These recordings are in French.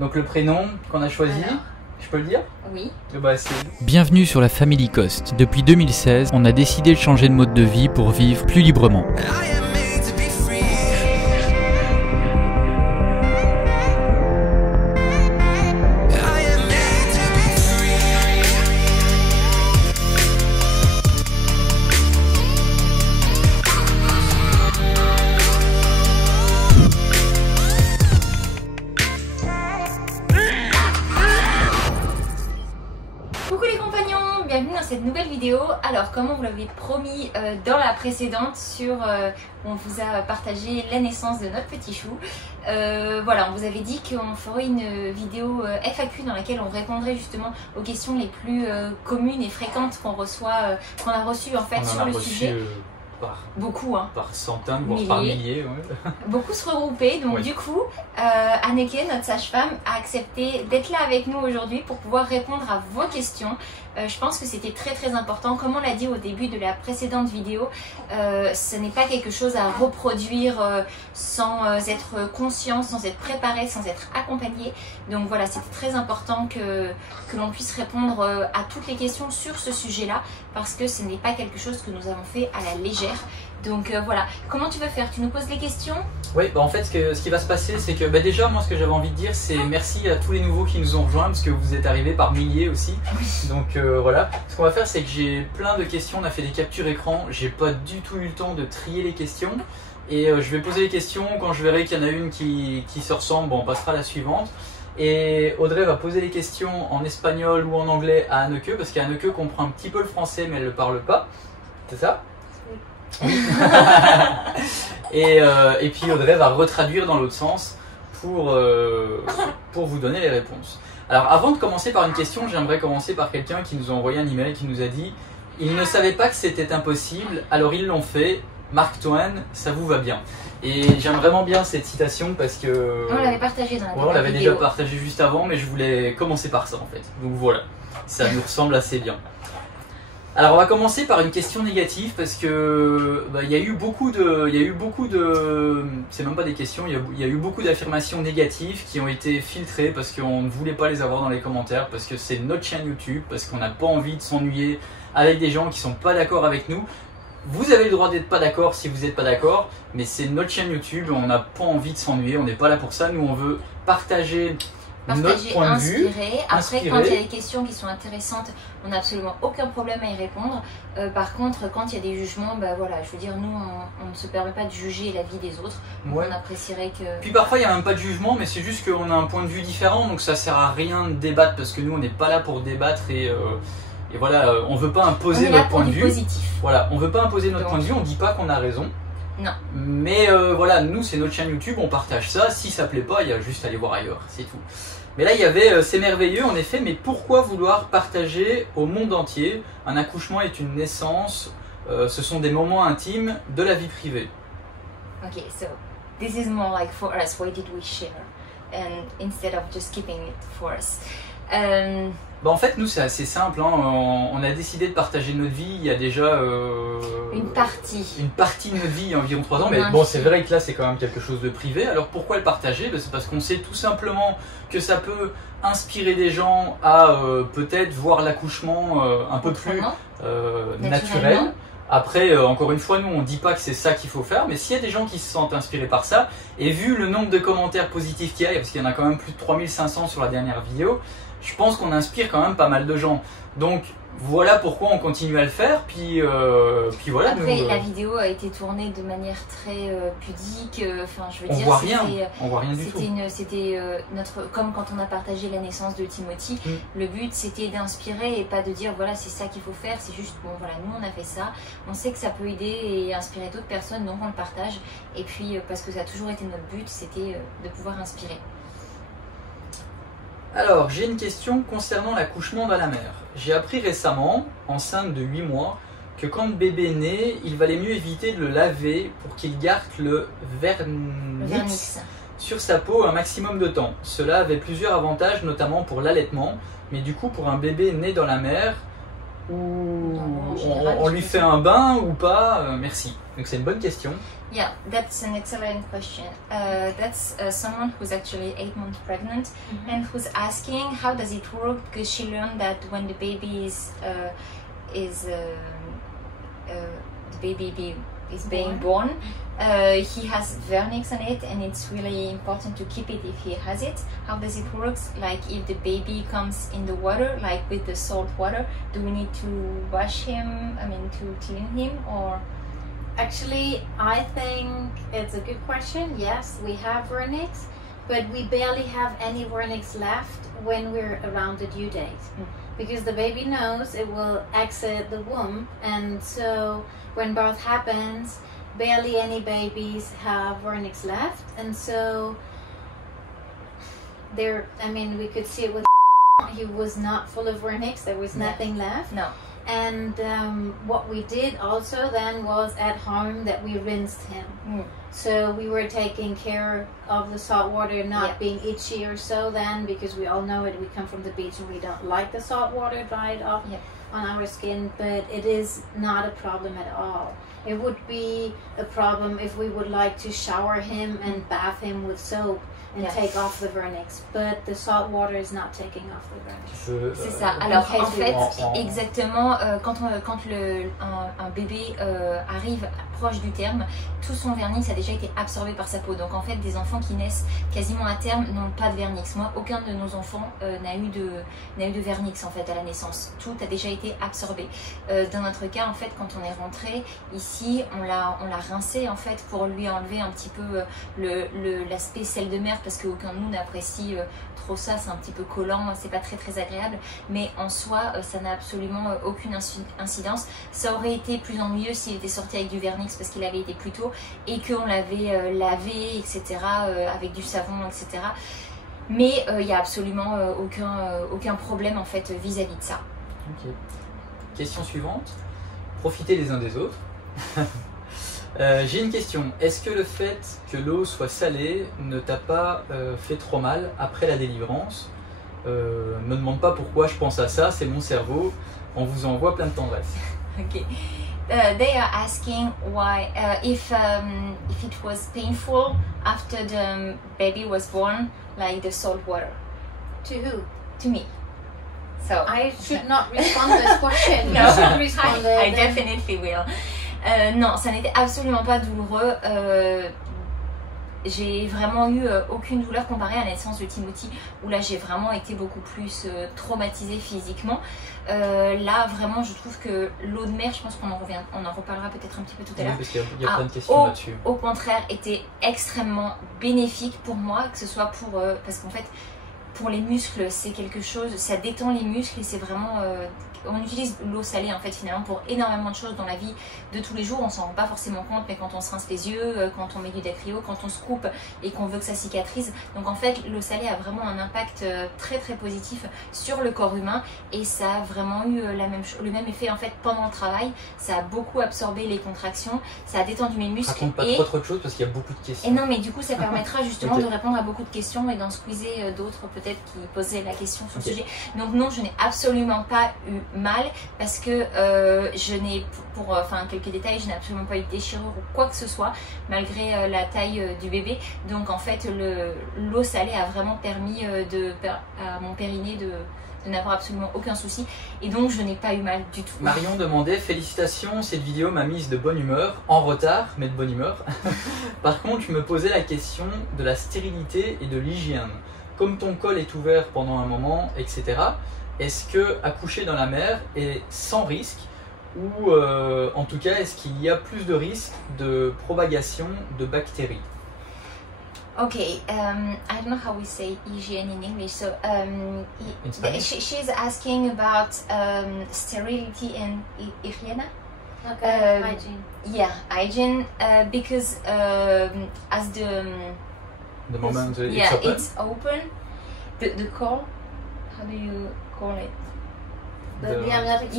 Donc le prénom qu'on a choisi, alors, je peux le dire? Oui. Bah, bienvenue sur la famille Coste. Depuis 2016, on a décidé de changer de mode de vie pour vivre plus librement. Coucou les compagnons, bienvenue dans cette nouvelle vidéo. Alors comme on vous l'avait promis dans la précédente on vous a partagé la naissance de notre petit chou. Voilà, on vous avait dit qu'on ferait une vidéo FAQ dans laquelle on répondrait justement aux questions les plus communes et fréquentes qu'on reçoit, qu'on a reçues en fait sur le sujet. Beaucoup, hein. Par centaines, voire par milliers. Ouais. Beaucoup se regrouper, donc oui. Du coup, Anneke, notre sage-femme, a accepté d'être là avec nous aujourd'hui pour pouvoir répondre à vos questions. Je pense que c'était très important, comme on l'a dit au début de la précédente vidéo, ce n'est pas quelque chose à reproduire sans être conscient, sans être préparé, sans être accompagné. Donc voilà, c'était très important que l'on puisse répondre à toutes les questions sur ce sujet-là, parce que ce n'est pas quelque chose que nous avons fait à la légère. Donc voilà, comment tu veux faire? Tu nous poses les questions? Oui, bah en fait ce qui va se passer, c'est que déjà moi ce que j'avais envie de dire, c'est merci à tous les nouveaux qui nous ont rejoints, parce que vous êtes arrivés par milliers aussi. Donc voilà, ce qu'on va faire, c'est que j'ai plein de questions, on a fait des captures écran, j'ai pas du tout eu le temps de trier les questions. Et je vais poser les questions, quand je verrai qu'il y en a une qui se ressemble, bon, on passera à la suivante. Et Audrey va poser les questions en espagnol ou en anglais à Anneke, parce qu'Anneke comprend un petit peu le français mais elle ne le parle pas, c'est ça? Et puis Audrey va retraduire dans l'autre sens pour vous donner les réponses. Alors avant de commencer par une question, j'aimerais commencer par quelqu'un qui nous a envoyé un email qui nous a dit « Ils ne savaient pas que c'était impossible, alors ils l'ont fait, Mark Twain, ça vous va bien ». Et j'aime vraiment bien cette citation parce que... On l'avait partagé dans la vidéo. On l'avait déjà partagé juste avant, mais je voulais commencer par ça en fait. Donc voilà, ça nous ressemble assez bien. Alors on va commencer par une question négative parce que y a eu beaucoup de, c'est même pas des questions, il y a eu beaucoup d'affirmations négatives qui ont été filtrées parce qu'on ne voulait pas les avoir dans les commentaires, parce que c'est notre chaîne YouTube, parce qu'on n'a pas envie de s'ennuyer avec des gens qui sont pas d'accord avec nous. Vous avez le droit d'être pas d'accord si vous n'êtes pas d'accord, mais c'est notre chaîne YouTube, on n'a pas envie de s'ennuyer, on n'est pas là pour ça, nous on veut partager notre point de vue, Après, quand il y a des questions qui sont intéressantes, on n'a absolument aucun problème à y répondre. Par contre, quand il y a des jugements, voilà, je veux dire, nous, on ne se permet pas de juger la vie des autres. Ouais. On apprécierait que... Puis parfois, il n'y a même pas de jugement, mais c'est juste qu'on a un point de vue différent, donc ça sert à rien de débattre, parce que nous, on n'est pas là pour débattre et voilà, on veut pas imposer notre point de vue. Positif. Voilà, on veut pas imposer notre point de vue, on dit pas qu'on a raison. Non. Mais voilà, nous c'est notre chaîne YouTube, on partage ça. Si ça plaît pas, il y a juste à aller voir ailleurs, c'est tout. Mais là il y avait, c'est merveilleux en effet, mais pourquoi vouloir partager au monde entier? Un accouchement est une naissance, ce sont des moments intimes de la vie privée. Ok, so this is more like for us, why did we share? And instead of just keeping it for us. En fait, nous c'est assez simple, hein. On a décidé de partager notre vie il y a déjà une partie de notre vie il y a environ 3 ans, mais bon, c'est vrai que là c'est quand même quelque chose de privé. Alors pourquoi le partager? C'est parce qu'on sait tout simplement que ça peut inspirer des gens à peut-être voir l'accouchement un peu plus naturel. Après, encore une fois, nous on dit pas que c'est ça qu'il faut faire, mais s'il y a des gens qui se sentent inspirés par ça, et vu le nombre de commentaires positifs qu'il y a, parce qu'il y en a quand même plus de 3500 sur la dernière vidéo, je pense qu'on inspire quand même pas mal de gens. Donc voilà pourquoi on continue à le faire. Puis voilà. Après, la vidéo a été tournée de manière très pudique. Enfin, je veux dire, on voit rien du tout. C'était notre, comme quand on a partagé la naissance de Timothy. Le but c'était d'inspirer et pas de dire voilà c'est ça qu'il faut faire. C'est juste bon voilà, nous on a fait ça. On sait que ça peut aider et inspirer d'autres personnes, donc on le partage. Et puis parce que ça a toujours été notre but, c'était de pouvoir inspirer. Alors, j'ai une question concernant l'accouchement dans la mer. J'ai appris récemment, enceinte de 8 mois, que quand le bébé est né, il valait mieux éviter de le laver pour qu'il garde le vernix sur sa peau un maximum de temps. Cela avait plusieurs avantages, notamment pour l'allaitement, mais du coup pour un bébé né dans la mer, ou En général, on lui fait un bain ou pas? Merci. Donc c'est une bonne question. Yeah, that's an excellent question. That's someone who's actually 8 months pregnant and who's asking how does it work, because she learned that when the baby is being born, he has vernix on it, and it's really important to keep it if he has it. How does it work? Like if the baby comes in the water, like with the salt water, do we need to wash him? I mean, to clean him, or? Actually, I think it's a good question. Yes, we have vernix, but we barely have any vernix left when we're around the due date. Because the baby knows it will exit the womb, and so when birth happens, barely any babies have vernix left, and so there, I mean, we could see it with he was not full of vernix, there was nothing left. No. And what we did also then was at home that we rinsed him. So we were taking care of the salt water not being itchy or so then, because we all know it, we come from the beach and we don't like the salt water dried off on our skin, but it is not a problem at all. It would be a problem if we would like to shower him and bath him with soap and take off the vernix, but the salt water is not taking off the vernix. C'est ça. Alors en fait, exactement, quand un bébé arrive proche du terme, tout son vernix a déjà été absorbé par sa peau. Donc en fait, des enfants qui naissent quasiment à terme n'ont pas de vernix. Moi, aucun de nos enfants n'a eu de vernix en fait à la naissance. Tout a déjà été absorbé. Dans notre cas, en fait, quand on est rentré ici, on l'a rincé en fait pour lui enlever un petit peu l'aspect sel de mer, parce qu'aucun de nous n'apprécie trop ça, c'est un petit peu collant, c'est pas très agréable, mais en soi ça n'a absolument aucune incidence. Ça aurait été plus ennuyeux s'il était sorti avec du vernix parce qu'il avait été plus tôt et qu'on l'avait lavé, etc., avec du savon, etc. Mais il n'y a absolument aucun problème en fait vis-à-vis de ça. Ok. Question suivante. Profitez les uns des autres. J'ai une question. Est-ce que le fait que l'eau soit salée ne t'a pas fait trop mal après la délivrance? Me demande pas pourquoi je pense à ça, c'est mon cerveau. On vous envoie plein de tendresse. Ok. They are asking why if it was painful after the baby was born, like the salt water. To who? To me. So I should not respond to this question. No, You should respond. I definitely will. Non, ça n'était absolument pas douloureux. J'ai vraiment eu aucune douleur comparée à la naissance de Timothy, où là j'ai vraiment été beaucoup plus traumatisée physiquement. Là vraiment je trouve que l'eau de mer, je pense qu'on en reparlera peut-être un petit peu tout à l'heure. Oui, parce qu'il y a plein de questions là-dessus. Au contraire, était extrêmement bénéfique pour moi, que ce soit pour parce qu'en fait pour les muscles c'est quelque chose, ça détend les muscles et c'est vraiment on utilise l'eau salée en fait finalement pour énormément de choses dans la vie de tous les jours, on s'en rend pas forcément compte, mais quand on se rince les yeux, quand on met du dacryo, quand on se coupe et qu'on veut que ça cicatrise, donc en fait l'eau salée a vraiment un impact très positif sur le corps humain, et ça a vraiment eu le même effet en fait pendant le travail. Ça a beaucoup absorbé les contractions, ça a détendu mes muscles. Raconte pas trop de choses parce qu'il y a beaucoup de questions. Et non, mais du coup ça permettra justement de répondre à beaucoup de questions et d'en squeezer d'autres peut-être qui posaient la question sur le sujet. Donc non, je n'ai absolument pas eu mal, parce que je n'ai, pour quelques détails, je n'ai absolument pas eu de déchirure ou quoi que ce soit malgré la taille du bébé. Donc en fait l'eau salée a vraiment permis à mon périnée de n'avoir absolument aucun souci, et donc je n'ai pas eu mal du tout. Marion demandait: félicitations, cette vidéo m'a mise de bonne humeur, en retard mais de bonne humeur. Par contre je me posais la question de la stérilité et de l'hygiène. Comme ton col est ouvert pendant un moment, etc., est-ce que accoucher dans la mer est sans risque, ou en tout cas est-ce qu'il y a plus de risques de propagation de bactéries? Okay, I don't know how we say hygiene in English. So she's asking about sterility and hygiene. Okay, hygiene. Yeah, hygiene, because as The moment it's open, the call, how do you call it? The amniotic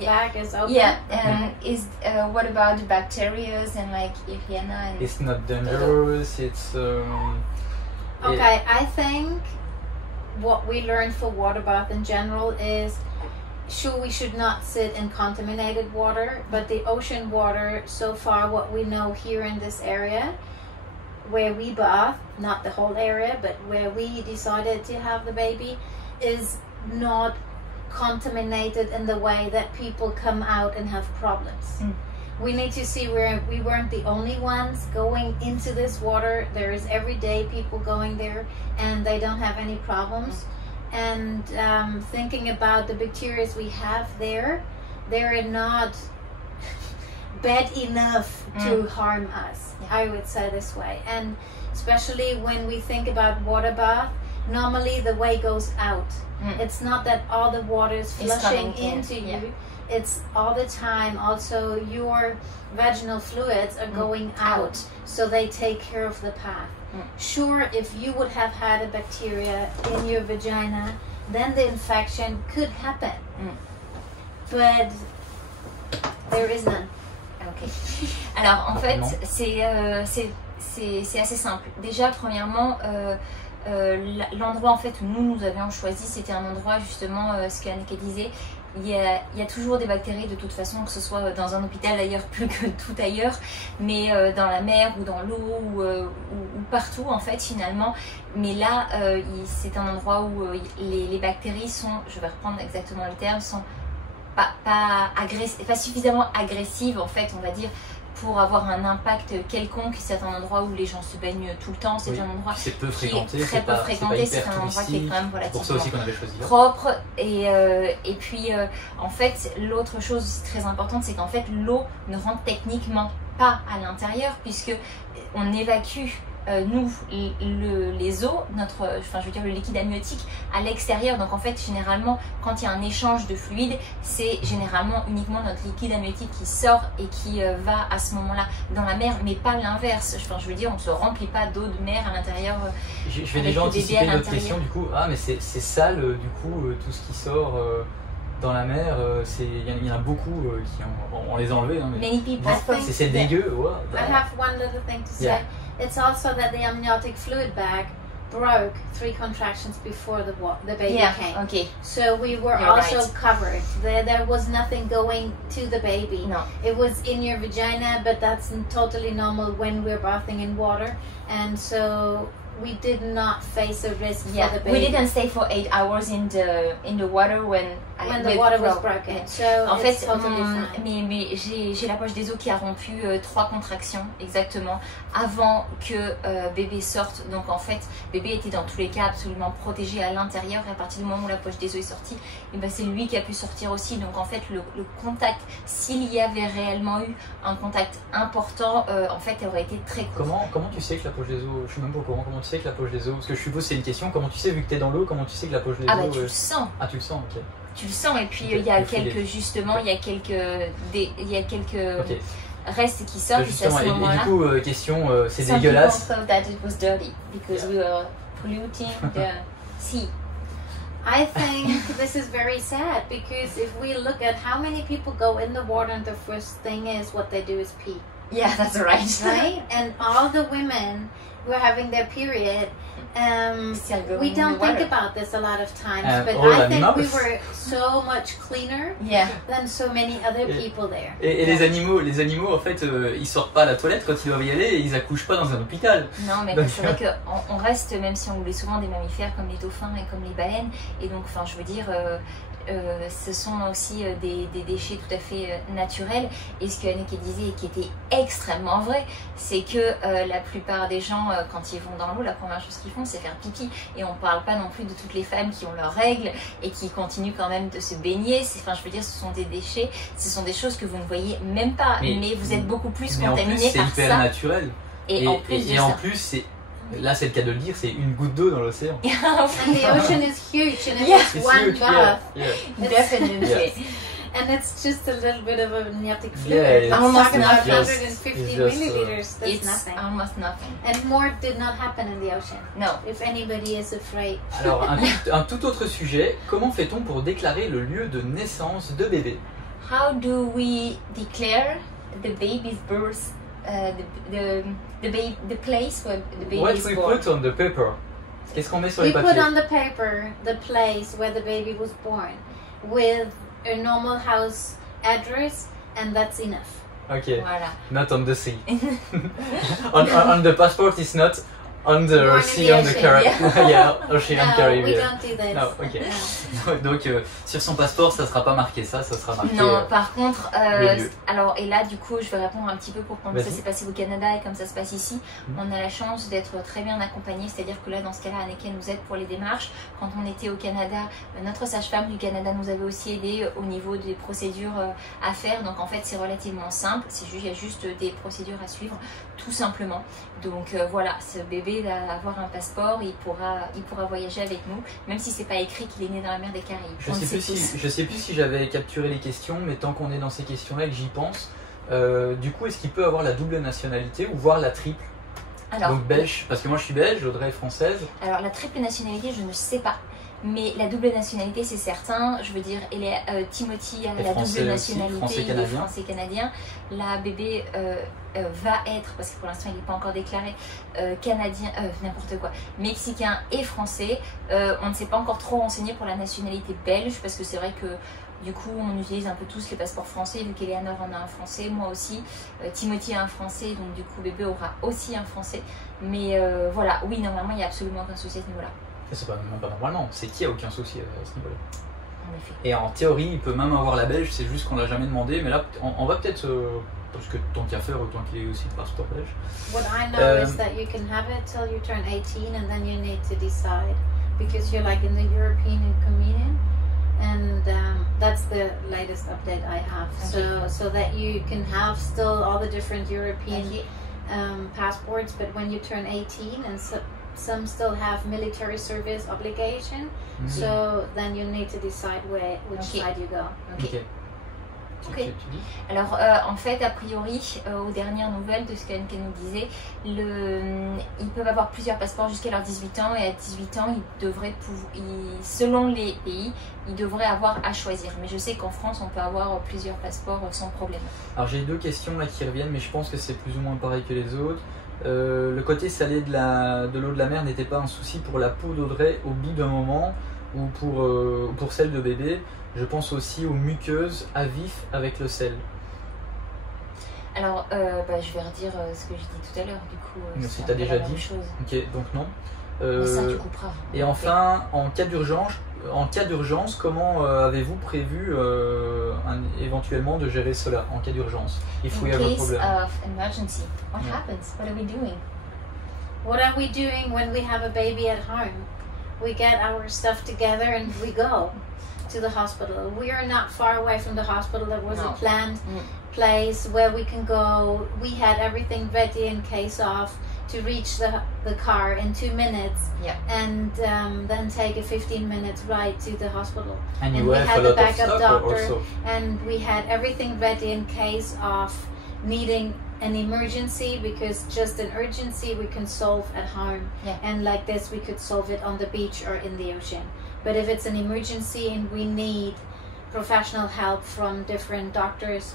bag is open. Yeah, is what about the bacteria and like hygiene? And it's not dangerous. It's okay. I think what we learned for water bath in general is sure, we should not sit in contaminated water, but the ocean water, so far what we know here in this area where we bath, not the whole area, but where we decided to have the baby, is not contaminated in the way that people come out and have problems. We need to see where we weren't the only ones going into this water. There is everyday people going there and they don't have any problems. And thinking about the bacteria we have there, they're not bad enough to harm us, I would say this way. And especially when we think about water bath, normally the way goes out. It's not that all the water is flushing into you. It's all the time. Also, your vaginal fluids are going out, so they take care of the path. Sure, if you would have had a bacteria in your vagina, then the infection could happen. But there is none. Ok. Alors en fait, c'est assez simple. Déjà, premièrement, l'endroit en fait où nous avions choisi, c'était un endroit justement, ce qu'Anneke disait, il y a toujours des bactéries de toute façon, que ce soit dans un hôpital d'ailleurs plus que tout ailleurs, mais dans la mer ou dans l'eau ou partout en fait finalement. Mais là, c'est un endroit où les bactéries sont, je vais reprendre exactement le terme, sont pas suffisamment agressives en fait, on va dire, pour avoir un impact quelconque. C'est un endroit où les gens se baignent tout le temps, c'est un endroit qui est très peu fréquenté, c'est un endroit qui est quand même relativement propre. Et puis en fait l'autre chose très importante, c'est qu'en fait l'eau ne rentre techniquement pas à l'intérieur, puisque on évacue nous les eaux, je veux dire le liquide amniotique à l'extérieur. Donc en fait généralement quand il y a un échange de fluide, c'est généralement uniquement notre liquide amniotique qui sort et qui va à ce moment là dans la mer, mais pas l'inverse. Je veux dire, on se remplit pas d'eau de mer à l'intérieur. Je vais déjà anticiper une autre question du coup. Ah mais c'est sale du coup tout ce qui sort dans la mer, il y en a beaucoup qui on les a enlevés, hein, mais c'est dégueu. Wow. I have one little thing to say. It's also that the amniotic fluid bag broke 3 contractions before the baby came. Okay. So we were also covered. There was nothing going to the baby. No. It was in your vagina, but that's totally normal when we're bathing in water. And so we did not face a risk for the baby. We didn't stay for 8 hours in the water when the water was broken. So en fait, totally mais j'ai la poche des os qui a rompu 3 contractions exactement avant que bébé sorte. Donc en fait, bébé était dans tous les cas absolument protégé à l'intérieur, et à partir du moment où la poche des os est sortie, et ben c'est lui qui a pu sortir aussi. Donc en fait, le contact, s'il y avait réellement eu un contact important, en fait, aurait été très court. Comment tu sais que la poche des os, je suis même pas au courant, comment tu sais que la poche des os, parce que je suppose c'est une question, comment tu sais, vu que tu es dans l'eau, comment tu sais que la poche des os... Ah bah tu le sens. Ah tu le sens, ok. Tu le sens, et puis il y a quelques, justement, il y a quelques restes qui sortent. Justement, et du coup, question, c'est dégueulasse. Some people thought that it was dirty because we were polluting the sea. I think this is very sad, because if we look at how many people go in the water and the first thing is what they do is pee. Yeah, that's right. Right? And all the women who are having their period, we don't think about this a lot of times, but I think we were so much cleaner than so many other people there. Et les animaux en fait, ils sortent pas à la toilette quand ils doivent y aller, et ils accouchent pas dans un hôpital. Non, mais c'est vrai qu'on reste, même si on oublie souvent, des mammifères comme les dauphins et comme les baleines, et donc enfin je veux dire ce sont aussi des déchets tout à fait naturels. Et ce que Anneke disait et qui était extrêmement vrai, c'est que la plupart des gens, quand ils vont dans l'eau, la première chose qu'ils font, c'est faire pipi. Et on parle pas non plus de toutes les femmes qui ont leurs règles et qui continuent quand même de se baigner. Enfin, je veux dire, ce sont des déchets, ce sont des choses que vous ne voyez même pas, mais vous êtes beaucoup plus contaminé par ça. C'est hyper naturel. Et en plus, c'est... Là, c'est le cas de le dire, c'est une goutte d'eau dans l'océan. And the ocean is huge, and it's one bath. Definitely. Yes. And it's just a little bit of amniotic fluid. Yeah, almost 150 milliliters. That's it's nothing. Almost nothing. And more did not happen in the ocean. No. If anybody is afraid. Alors, un tout autre sujet. Comment fait-on pour déclarer le lieu de naissance de bébé? How do we declare the baby's birth? The place where the baby What is we born. put on the paper? Qu'est-ce qu'on met sur les papiers? We put on the paper the place where the baby was born, with a normal house address, and that's enough. Okay. Voilà. Not on the sea. on the passport, it's not on the sea, on the Caribbean. Yeah, Ocean No, we Caribbean. don't do this. No, okay. No. Donc sur son passeport, ça sera pas marqué ça sera marqué. Non, par contre, le lieu. alors et là du coup je vais répondre un petit peu pour comment ça Vas-y. s'est passé au Canada et comme ça se passe ici. On a la chance d'être très bien accompagné, c'est-à-dire que là dans ce cas-là, Anneke nous aide pour les démarches. Quand on était au Canada, notre sage-femme du Canada nous avait aussi aidé au niveau des procédures à faire. Donc en fait c'est relativement simple, il y a juste des procédures à suivre tout simplement. Donc voilà, ce bébé va avoir un passeport, il pourra voyager avec nous, même si c'est pas écrit qu'il est né dans la mer des Caraïbes. Je sais plus si j'avais capturé les questions, mais tant qu'on est dans ces questions-là et que j'y pense, du coup, est-ce qu'il peut avoir la double nationalité ou voire la triple? Alors, donc belge, parce que moi je suis belge, Audrey est française. Alors la triple nationalité, je ne sais pas. Mais la double nationalité, c'est certain. Je veux dire, Timothy a la double nationalité, il est français-canadien. La bébé va être, parce que pour l'instant il n'est pas encore déclaré, canadien, n'importe quoi, mexicain et français. On ne s'est pas encore trop renseigné pour la nationalité belge, parce que c'est vrai que du coup on utilise un peu tous les passeports français, vu qu'Eleanor en a un français, moi aussi. Timothy a un français, donc du coup bébé aura aussi un français. Mais voilà, oui, normalement il n'y a absolument aucun souci à ce niveau-là. C'est pas normalement, c'est qu'il n'y a aucun souci à ce niveau-là. En effet. Et en théorie, il peut même avoir la belge, c'est juste qu'on l'a jamais demandé, mais là, on va peut-être, parce que tant qu'à faire, autant qu'il ait aussi le passeport belge. What I know is that you can have it till you turn 18 and then you need to decide, because you're like in the European Communion, and that's the latest update I have. Okay. So that you can have still all the different European passports, but when you turn 18 and some still have military service obligation, so then you need to decide which side you go. Okay. Ok. Alors en fait, a priori, aux dernières nouvelles de ce qu'Anneke nous disait, ils peuvent avoir plusieurs passeports jusqu'à leurs 18 ans, et à 18 ans, selon les pays, ils devraient avoir à choisir. Mais je sais qu'en France, on peut avoir plusieurs passeports sans problème. Alors j'ai deux questions là qui reviennent, mais je pense que c'est plus ou moins pareil que les autres. Le côté salé de l'eau de la mer n'était pas un souci pour la peau d'Audrey au bout d'un moment, ou pour celle de bébé. Je pense aussi aux muqueuses à vif avec le sel. Alors, je vais redire ce que j'ai dit tout à l'heure, du coup. Si tu as déjà dit. Ok, donc non. Mais ça, tu couperas. Et enfin, en cas d'urgence, comment avez-vous prévu éventuellement de gérer cela en cas d'urgence? If we have a problem. In case of emergency, what happens? What are we doing? What are we doing when we have a baby at home? We get our stuff together and we go to the hospital. We are not far away from the hospital. There was a planned place where we can go. We had everything ready in case of to reach the car in 2 minutes, and then take a 15-minute ride to the hospital. And we had the backup doctor, and we had everything ready in case of needing an emergency, because just an urgency we can solve at home, and like this we could solve it on the beach or in the ocean. But if it's an emergency and we need professional help from different doctors,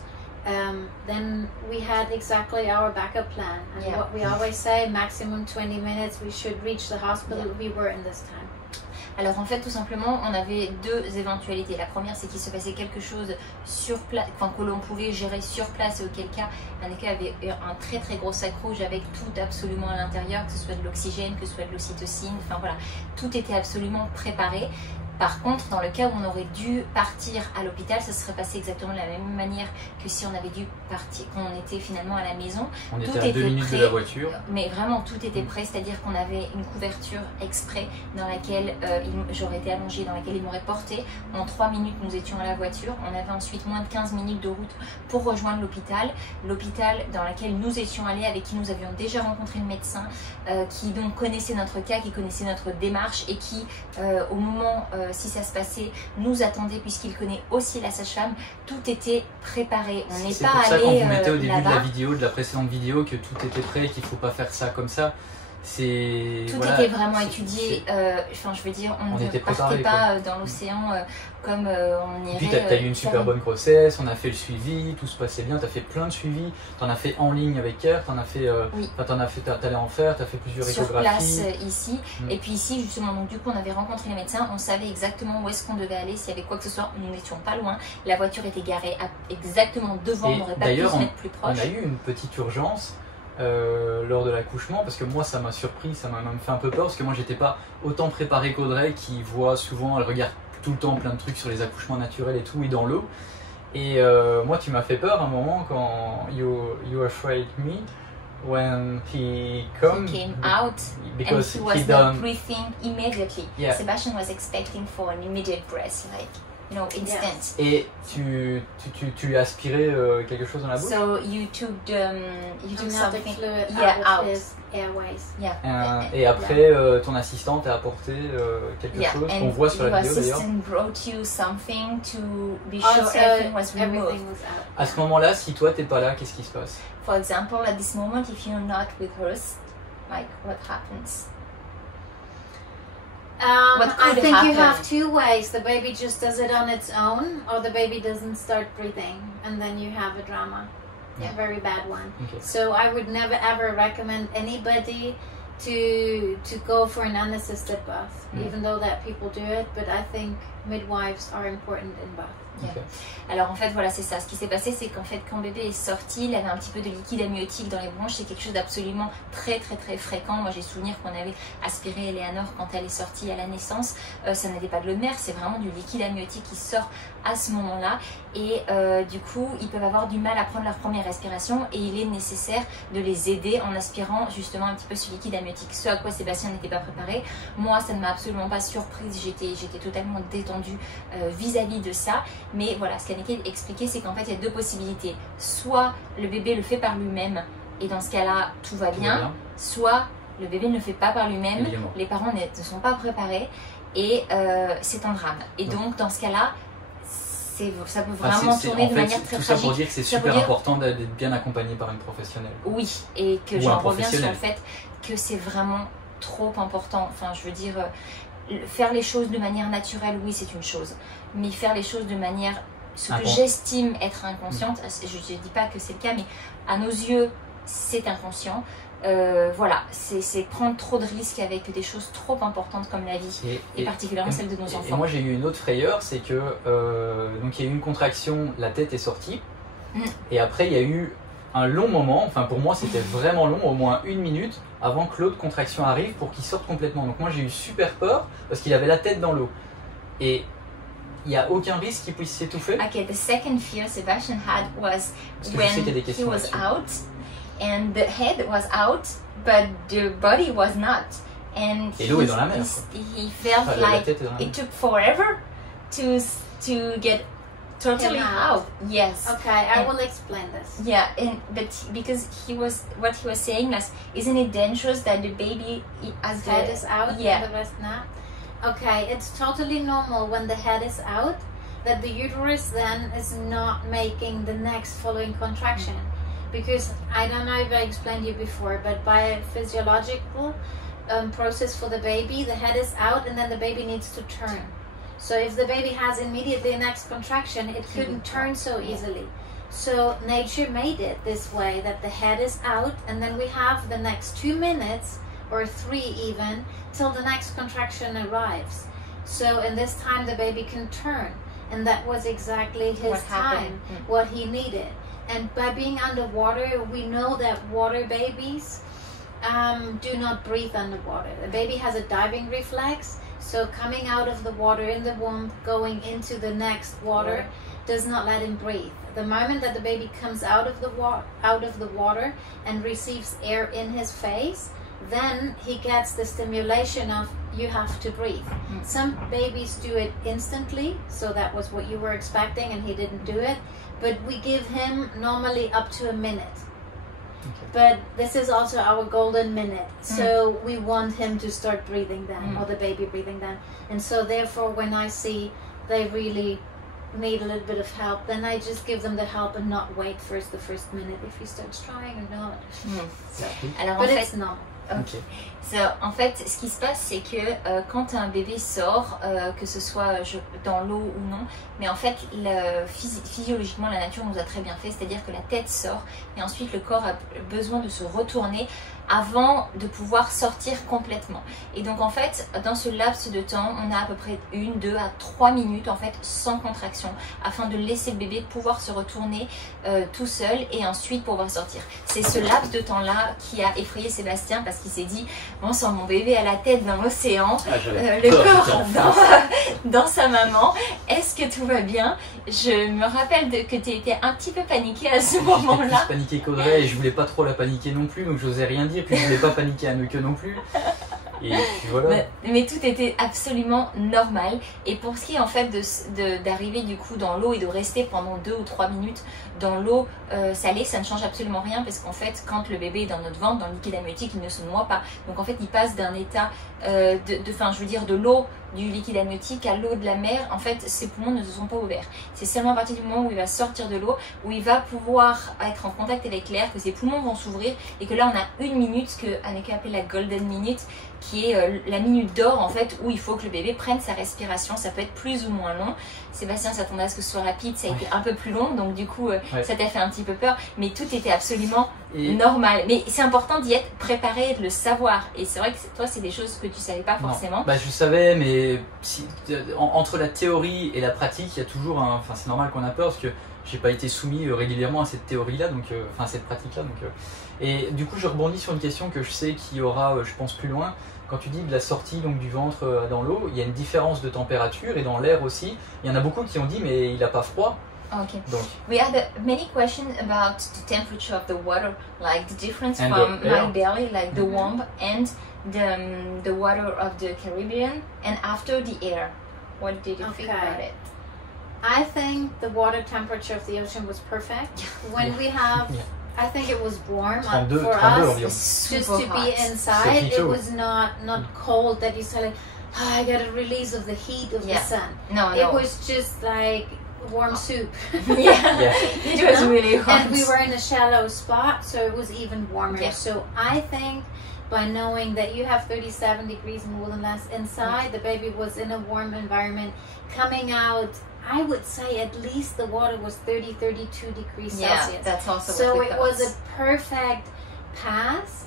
then we had exactly our backup plan. And what we always say, maximum 20 minutes, we should reach the hospital. We were in this time. Alors en fait, tout simplement, on avait deux éventualités. La première, c'est qu'il se passait quelque chose sur place, enfin que l'on pouvait gérer sur place, et auquel cas, Anneke avait un très très gros sac rouge avec tout absolument à l'intérieur, que ce soit de l'oxygène, que ce soit de l'ocytocine, enfin voilà, tout était absolument préparé. Par contre, dans le cas où on aurait dû partir à l'hôpital, ça serait passé exactement de la même manière que si on avait dû partir, quand on était finalement à la maison. On était à 2 minutes de la voiture. Mais vraiment, tout était prêt, c'est-à-dire qu'on avait une couverture exprès dans laquelle j'aurais été allongée, dans laquelle ils m'auraient porté. En 3 minutes, nous étions à la voiture. On avait ensuite moins de 15 minutes de route pour rejoindre l'hôpital. L'hôpital dans lequel nous étions allés, avec qui nous avions déjà rencontré le médecin, qui donc connaissait notre cas, qui connaissait notre démarche, et qui, au moment... si ça se passait, nous attendait, puisqu'il connaît aussi la sage-femme. Tout était préparé. On n'est pas allé là-bas. C'est pour ça qu'on vous mettait au début de la vidéo, de la précédente vidéo, que tout était prêt, qu'il ne faut pas faire ça comme ça. Tout voilà, était vraiment étudié. Enfin, je veux dire, on ne partait pas dans l'océan comme on irait. Puis tu as eu une super bonne grossesse, on a fait le suivi, tout se passait bien, tu as fait plein de suivis, tu en as fait en ligne avec Care, tu en as fait, t'allais en faire, tu as fait plusieurs échographies. Sur place ici. Et puis ici, justement, donc du coup, on avait rencontré les médecins, on savait exactement où est-ce qu'on devait aller, s'il y avait quoi que ce soit, nous n'étions pas loin. La voiture était garée exactement devant, on n'aurait pas pu se mettre plus proche. On a eu une petite urgence. Lors de l'accouchement, parce que moi ça m'a surpris, ça m'a même fait un peu peur, parce que moi j'étais pas autant préparé qu'Audrey qui voit souvent, elle regarde tout le temps plein de trucs sur les accouchements naturels et tout, et dans l'eau. Et moi tu m'as fait peur un moment quand you afraid me when he came out because and he was not breathing immediately. Yeah. Sebastian was expecting for an immediate breath, like instant. Et tu lui as aspiré quelque chose dans la bouche? So you took something out his airways. Yeah. Et après, ton assistante a apporté quelque chose qu'on voit sur la vidéo d'ailleurs. Your assistant brought you something to be sure everything was removed. À ce moment-là, si toi t'es pas là, qu'est-ce qui se passe? For example, at this moment, if you're not with us, like what happens? I think you have two ways. The baby just does it on its own, or the baby doesn't start breathing, and then you have a drama, a very bad one. Okay. So I would never ever recommend anybody to go for an unassisted birth, even though that people do it. But I think midwives are important in birth. Yeah. Okay. Alors en fait voilà, c'est ça, ce qui s'est passé, c'est qu'en fait quand bébé est sorti, il avait un petit peu de liquide amniotique dans les bronches. C'est quelque chose d'absolument très fréquent. Moi j'ai souvenir qu'on avait aspiré Eleanor quand elle est sortie à la naissance, ça n'était pas de l'eau de mer, c'est vraiment du liquide amniotique qui sort à ce moment là, et du coup ils peuvent avoir du mal à prendre leur première respiration, et il est nécessaire de les aider en aspirant justement un petit peu ce liquide amniotique, ce à quoi Sébastien n'était pas préparé. Moi ça ne m'a absolument pas surprise, j'étais totalement détendue vis-à-vis de ça. Mais voilà, ce qu'Anneke expliquait, c'est qu'en fait il y a deux possibilités. Soit le bébé le fait par lui-même, et dans ce cas-là tout va bien, soit le bébé ne le fait pas par lui-même, les parents ne sont pas préparés, et c'est un drame. Et donc dans ce cas-là, ça peut vraiment tourner de manière très tragique. Tout ça pour dire que c'est super important d'être bien accompagné par une professionnelle. Oui, et que j'en reviens sur le fait que c'est vraiment trop important. Enfin, je veux dire, faire les choses de manière naturelle, oui, c'est une chose. Mais faire les choses de manière, ce que j'estime être inconsciente, je ne dis pas que c'est le cas, mais à nos yeux, c'est inconscient. Voilà, c'est prendre trop de risques avec des choses trop importantes comme la vie, et particulièrement celle de nos enfants. Et moi j'ai eu une autre frayeur, c'est que donc il y a eu une contraction, la tête est sortie, et après il y a eu un long moment, enfin pour moi c'était vraiment long, au moins 1 minute avant que l'autre contraction arrive pour qu'il sorte complètement. Donc moi j'ai eu super peur parce qu'il avait la tête dans l'eau, et il n'y a aucun risque qu'il puisse s'étouffer. Okay, the second fear Sebastian had was when he was out. And the head was out, but the body was not. And l'eau est dans la mer. He felt like it took forever to get totally out. Yes. Okay, I will explain this. Yeah, but because what he was saying was, isn't it dangerous that the baby as the head is out and the rest not? Okay, it's totally normal when the head is out that the uterus then is not making the next following contraction. Because I don't know if I explained you before, but by a physiological process for the baby, the head is out and then the baby needs to turn. So if the baby has immediately the next contraction, it couldn't turn so easily. So nature made it this way, that the head is out and then we have the next 2 minutes or 3 even till the next contraction arrives. So in this time the baby can turn, and that was exactly his time, what he needed. And by being underwater, we know that water babies do not breathe underwater. The baby has a diving reflex, so coming out of the water in the womb, going into the next water, does not let him breathe. The moment that the baby comes out of the water and receives air in his face, then he gets the stimulation of you have to breathe. Some babies do it instantly, so that was what you were expecting and he didn't do it. But we give him normally up to 1 minute. Okay. But this is also our golden minute. So we want him to start breathing then, or the baby breathing then. And so therefore when I see they really need a little bit of help, then I just give them the help and not wait first the first minute if he starts trying or not. So, alors but it's normal. Ok. En fait, ce qui se passe, c'est que quand un bébé sort, que ce soit dans l'eau ou non, mais en fait, physiologiquement, la nature nous a très bien fait, c'est-à-dire que la tête sort et ensuite le corps a besoin de se retourner avant de pouvoir sortir complètement. Et donc en fait, dans ce laps de temps, on a à peu près 1, 2 à 3 minutes en fait sans contraction, afin de laisser le bébé pouvoir se retourner tout seul et ensuite pouvoir sortir. C'est ce laps de temps-là qui a effrayé Sébastien, parce qu'il s'est dit, bon, sans mon bébé à la tête dans l'océan, le corps dans sa maman, est-ce que tout va bien? Je me rappelle que tu étais un petit peu paniquée à ce moment-là. J'étais plus paniquée qu'Audrey et je voulais pas trop la paniquer non plus, donc j'osais rien dire, puis je voulais pas paniquer à Anneke non plus. Et puis voilà. Mais tout était absolument normal. Et pour ce qui est en fait d'arriver du coup dans l'eau et de rester pendant 2 ou 3 minutes dans l'eau salée, ça ne change absolument rien, parce qu'en fait quand le bébé est dans notre ventre, dans le liquide amniotique, il ne se noie pas. Donc en fait il passe d'un état de l'eau du liquide amniotique à l'eau de la mer. En fait ses poumons ne se sont pas ouverts. C'est seulement à partir du moment où il va sortir de l'eau, où il va pouvoir être en contact avec l'air, que ses poumons vont s'ouvrir, et que là on a 1 minute, ce que Anneke appelle la golden minute, qui est la minute d'or en fait, où il faut que le bébé prenne sa respiration. Ça peut être plus ou moins long. Sébastien s'attendait à ce que ce soit rapide, ça a été un peu plus long, donc du coup ça t'a fait un petit peu peur, mais tout était absolument normal. Mais c'est important d'y être préparé, de le savoir, et c'est vrai que toi c'est des choses que tu savais pas forcément. Bah, je savais, mais entre la théorie et la pratique, il y a toujours c'est normal qu'on a peur, parce que j'ai pas été soumis régulièrement à cette théorie-là, donc à cette pratique-là. Et du coup, je rebondis sur une question que je sais qu'il y aura, je pense, plus loin. Quand tu dis de la sortie donc, du ventre dans l'eau, il y a une différence de température, et dans l'air aussi. Il y en a beaucoup qui ont dit, mais il n'a pas froid. Okay. Donc, we had many questions about the temperature of the water, like the difference and from the my belly, like the womb, and the water of the Caribbean, and after the air. What did you think about it? I think the water temperature of the ocean was perfect. When we have, I think it was warm for us. Just to be inside, it was not cold that you said like, oh, I got a release of the heat of the sun. No, it was just like warm soup. It was really hot. And we were in a shallow spot, so it was even warmer. So I think by knowing that you have 37 degrees in wilderness inside, the baby was in a warm environment, coming out, I would say at least the water was 30-32 degrees Celsius. That's also so it was a perfect pass.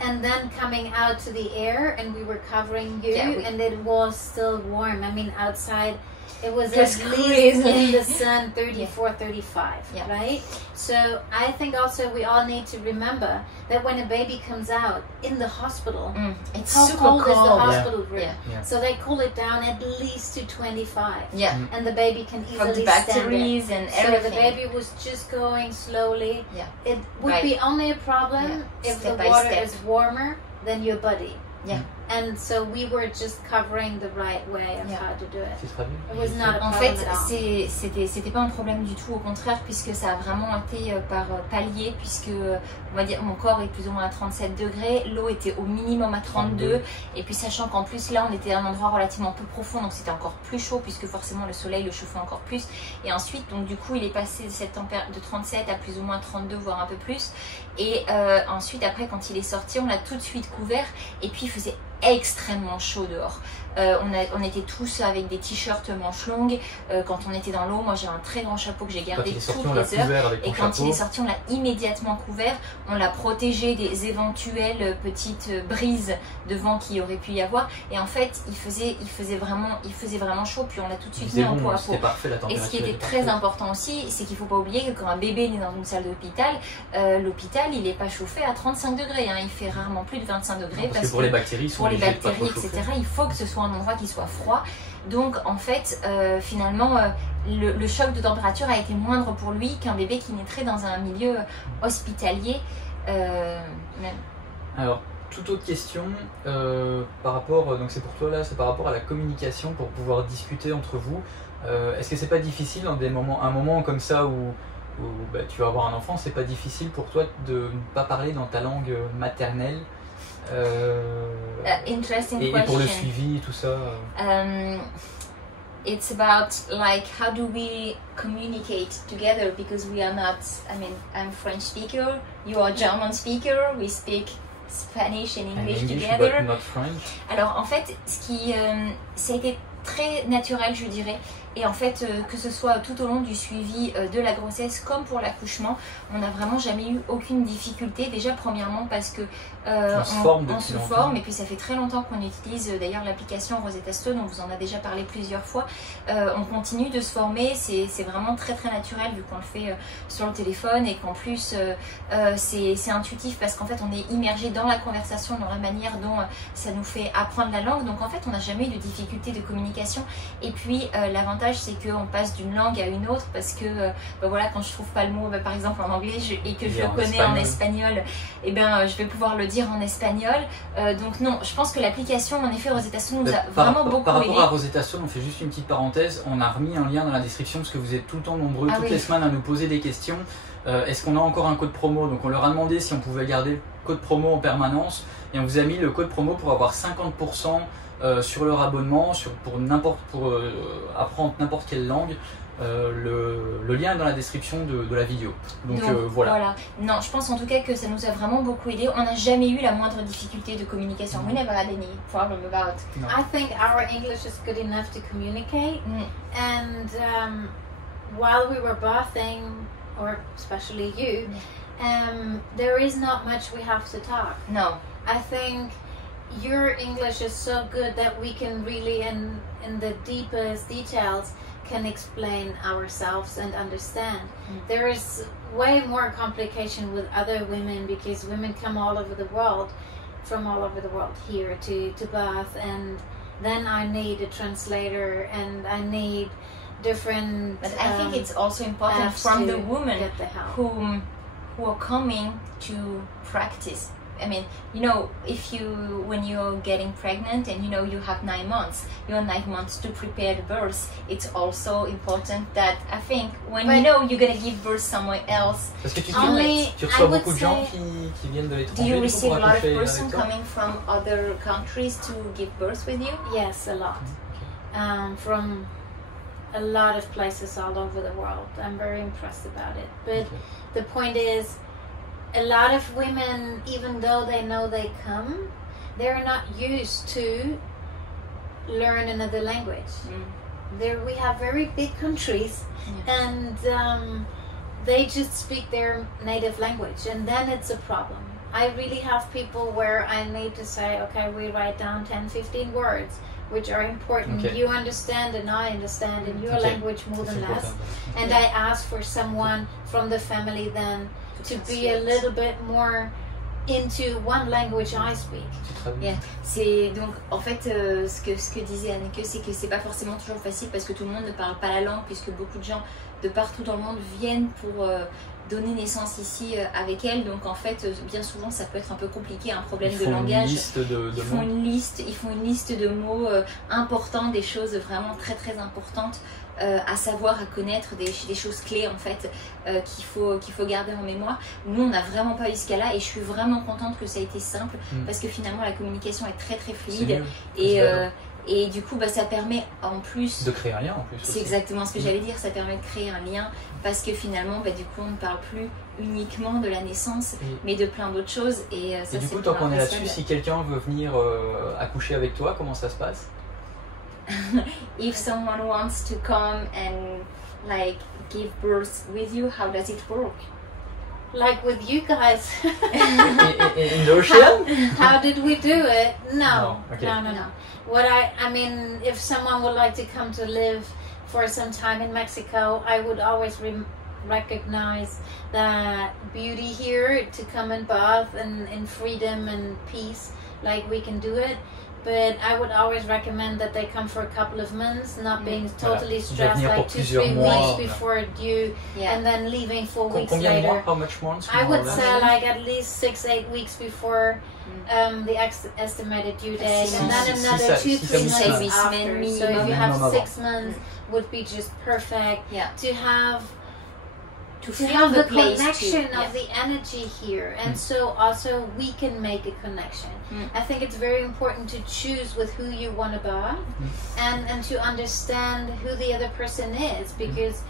And then coming out to the air, and we were covering you, and it was still warm. I mean, outside it was at least in the sun 34-35, right? So I think also we all need to remember that when a baby comes out in the hospital, it's how super cold is the cold. hospital room? So they cool it down at least to 25. And the baby can easily from the bacteries and everything. So the baby was just going slowly. It would be only a problem if the water is warmer than your body. And so we were just covering the right way of how to do it. It was not a problem en fait, at all. c'était pas un problème du tout, au contraire, puisque ça a vraiment été par palier, puisque on va dire mon corps est plus ou moins à 37 degrés, l'eau était au minimum à 32, et puis sachant qu'en plus là on était à un endroit relativement peu profond, donc c'était encore plus chaud, puisque forcément le soleil le chauffait encore plus. Et ensuite, donc du coup, il est passé de cette température de 37 à plus ou moins 32, voire un peu plus. Et ensuite, après, quand il est sorti, on l'a tout de suite couvert, et puis il faisait extrêmement chaud dehors. On était tous avec des t-shirts manches longues. Quand on était dans l'eau, moi j'ai un très grand chapeau que j'ai gardé toutes les heures. Et quand il est sorti, on l'a immédiatement couvert. On l'a protégé des éventuelles petites brises de vent qu'il aurait pu y avoir. Et en fait, il faisait vraiment chaud. Puis on l'a tout de suite mis en peau à peau. Et ce qui était très important aussi, c'est qu'il ne faut pas oublier que quand un bébé est dans une salle d'hôpital, l'hôpital il n'est pas chauffé à 35 degrés. Il fait rarement plus de 25 degrés. Parce que pour les bactéries, etc., il faut que ce soit un endroit qui soit froid. Donc en fait, finalement, le choc de température a été moindre pour lui qu'un bébé qui naîtrait dans un milieu hospitalier. Alors, toute autre question, par rapport, donc c'est pour toi là, c'est par rapport à la communication pour pouvoir discuter entre vous. Est-ce que c'est pas difficile dans un moment comme ça où tu vas avoir un enfant, c'est pas difficile pour toi de ne pas parler dans ta langue maternelle? Interesting et question. Pour le suivi, tout ça. It's about like how do we communicate together, because we are not. I mean, I'm French speaker, you are German speaker. We speak Spanish and English English, together. but not French. Alors en fait, ça a été très naturel, je dirais. Et en fait, que ce soit tout au long du suivi de la grossesse comme pour l'accouchement, on n'a vraiment jamais eu aucune difficulté. Déjà, premièrement, parce que on se forme, et puis ça fait très longtemps qu'on utilise d'ailleurs l'application Rosetta Stone, on vous en a déjà parlé plusieurs fois. On continue de se former, c'est vraiment très très naturel vu qu'on le fait sur le téléphone et qu'en plus c'est intuitif parce qu'en fait on est immergé dans la conversation, dans la manière dont ça nous fait apprendre la langue. Donc en fait on n'a jamais eu de difficulté de communication. Et puis l'avantage c'est qu'on passe d'une langue à une autre parce que voilà, quand je trouve pas le mot par exemple en anglais et que je le connais en espagnol, et je vais pouvoir le dire en espagnol. Donc non, je pense que l'application en effet Rosetta Stone nous a vraiment beaucoup aidé. Par rapport à Rosetta Stone, on fait juste une petite parenthèse, on a remis un lien dans la description parce que vous êtes tout le temps nombreux, toutes les semaines à nous poser des questions. Est-ce qu'on a encore un code promo? Donc on leur a demandé si on pouvait garder le code promo en permanence et on vous a mis le code promo pour avoir 50% sur leur abonnement, pour apprendre n'importe quelle langue. Le lien est dans la description de la vidéo. Donc voilà. Non, je pense en tout cas que ça nous a vraiment beaucoup aidé. On n'a jamais eu la moindre difficulté de communication. We never had any problem about. No. I think our English is good enough to communicate. And while we were bathing, or especially you, there is not much we have to talk. No. I think your English is so good that we can really, in the deepest details, can explain ourselves and understand. There is way more complication with other women because women come all over the world, from all over the world here to Bath, and then I need a translator and I need different. But I think it's also important from the women who are coming to practice. I mean, you know, when you're getting pregnant and you have 9 months, you have 9 months to prepare the birth. It's also important that I think when you're gonna give birth somewhere else. Parce que tu reçois beaucoup de gens qui viennent de l'étranger. Do you receive a lot of persons coming from other countries to give birth with you? Yes, a lot. From a lot of places all over the world. I'm very impressed about it. But the point is, a lot of women, even though they know they come, they're not used to learn another language. We have very big countries, and they just speak their native language, and then it's a problem. I really have people where I need to say, okay, we write down 10-15 words which are important. You understand and I understand in your language more than less. And I ask for someone from the family then to be a little bit more into one language I speak. C'est donc en fait ce que disait Anneke, c'est que c'est pas forcément toujours facile parce que tout le monde ne parle pas la langue, puisque beaucoup de gens de partout dans le monde viennent pour donner naissance ici avec elle. Donc en fait bien souvent ça peut être un peu compliqué, un problème de langage. Ils font une liste de mots importants, des choses vraiment très très importantes à savoir, à connaître, des choses clés en fait qu'il faut garder en mémoire. Nous on n'a vraiment pas eu ce cas-là et je suis vraiment contente que ça a été simple parce que finalement la communication est très très fluide et du coup ça permet en plus de créer un lien en plus. C'est exactement ce que j'allais dire, ça permet de créer un lien parce que finalement du coup on ne parle plus uniquement de la naissance mais de plein d'autres choses et ça, et du coup tant qu'on est là-dessus, si quelqu'un veut venir accoucher avec toi, comment ça se passe? If someone wants to come and like give birth with you, how does it work? Like with you guys. in the ocean? How did we do it? No. Okay. No. What I mean, if someone would like to come to live for some time in Mexico, I would always recognize that beauty here to come and bath and in freedom and peace, like we can do it. But I would always recommend that they come for a couple of months, not being totally stressed like 2-3 weeks before due and then leaving 4 weeks later. How much months? I would say like at least 6-8 weeks before the estimated due date, and then another 2-3 months after. So if you have 6 months, would be just perfect to have the connection of the energy here, and so also we can make a connection. I think it's very important to choose with who you want to bath and to understand who the other person is, because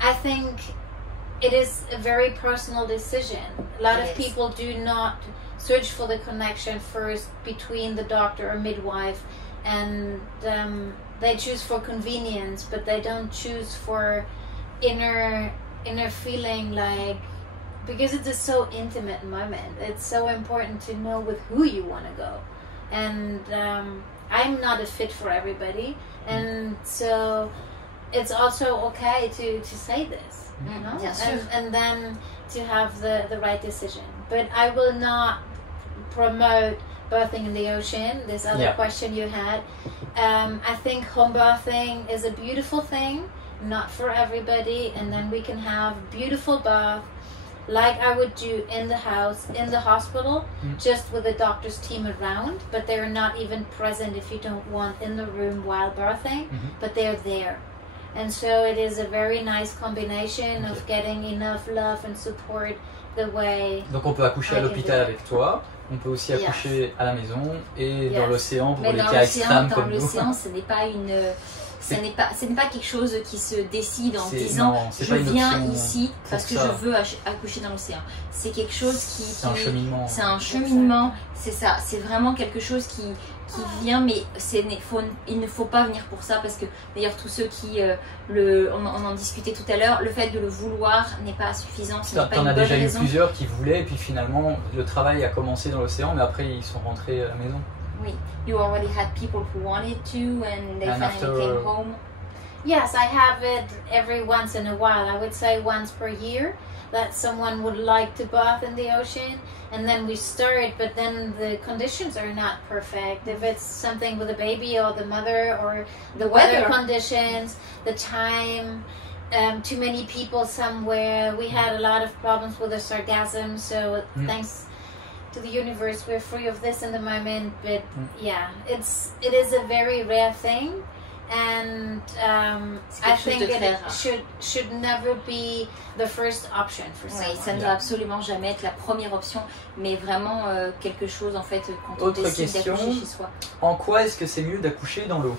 I think it is a very personal decision. A lot of people do not search for the connection first between the doctor or midwife, and they choose for convenience, but they don't choose for inner feeling, like, because it's a so intimate moment. It's so important to know with who you want to go, and I'm not a fit for everybody, and so it's also okay to say this, you know, and then to have the right decision. But I will not promote birthing in the ocean. This other question you had, I think home birthing is a beautiful thing, not for everybody, and then we can have beautiful birth like I would do in the house, in the hospital, just with a doctor's team around, but they're not even present if you don't want in the room while birthing, but they're there. And so it is a very nice combination of getting enough love and support the way. Donc on peut accoucher à l'hôpital avec toi, on peut aussi accoucher à la maison et dans l'océan pour les cas extrêmes comme nous. Dans l'océan, ce n'est pas une... Ce n'est pas quelque chose qui se décide en disant je viens ici parce que je veux accoucher dans l'océan. C'est quelque chose qui... C'est un cheminement. C'est un cheminement, c'est ça. C'est vraiment quelque chose qui vient, mais il ne faut pas venir pour ça, parce que d'ailleurs tous ceux qui... on en discutait tout à l'heure, le fait de le vouloir n'est pas suffisant. Tu en as déjà eu plusieurs qui voulaient, et puis finalement le travail a commencé dans l'océan, mais après ils sont rentrés à la maison. Oui. You already had people who wanted to, and they finally came home. Yes, I have it every once in a while. I would say once per year that someone would like to bath in the ocean, and then we start, but then the conditions are not perfect. If it's something with a baby or the mother or the weather conditions, the time, too many people somewhere. We had a lot of problems with the sargassum, so thanks to the universe we're free of this in the moment, but yeah, it is a very rare thing, and I think it should never be the first option for someone. Oui, ça ne doit absolument jamais être la première option, mais vraiment quelque chose en fait quand on décide d'accoucher chez soi. En quoi est-ce que c'est mieux d'accoucher dans l'eau?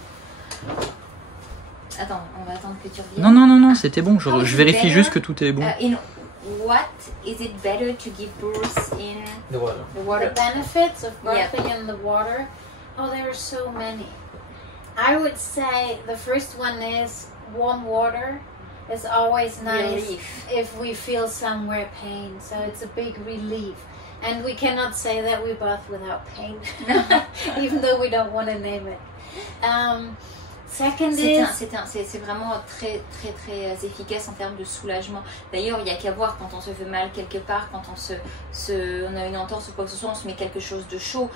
Attends, on va attendre que tu reviennes. Non, c'était bon, je vérifie juste que tout est bon. What is it better to give birth in the water? The benefits of birthing in the water? Oh, there are so many. I would say the first one is warm water is always nice if we feel somewhere pain. So it's a big relief. And we cannot say that we birth without pain, even though we don't want to name it. C'est vraiment très efficace en termes de soulagement. D'ailleurs, il n'y a qu'à voir quand on se fait mal quelque part, quand on a une entorse ou quoi que ce soit, on se met quelque chose de chaud.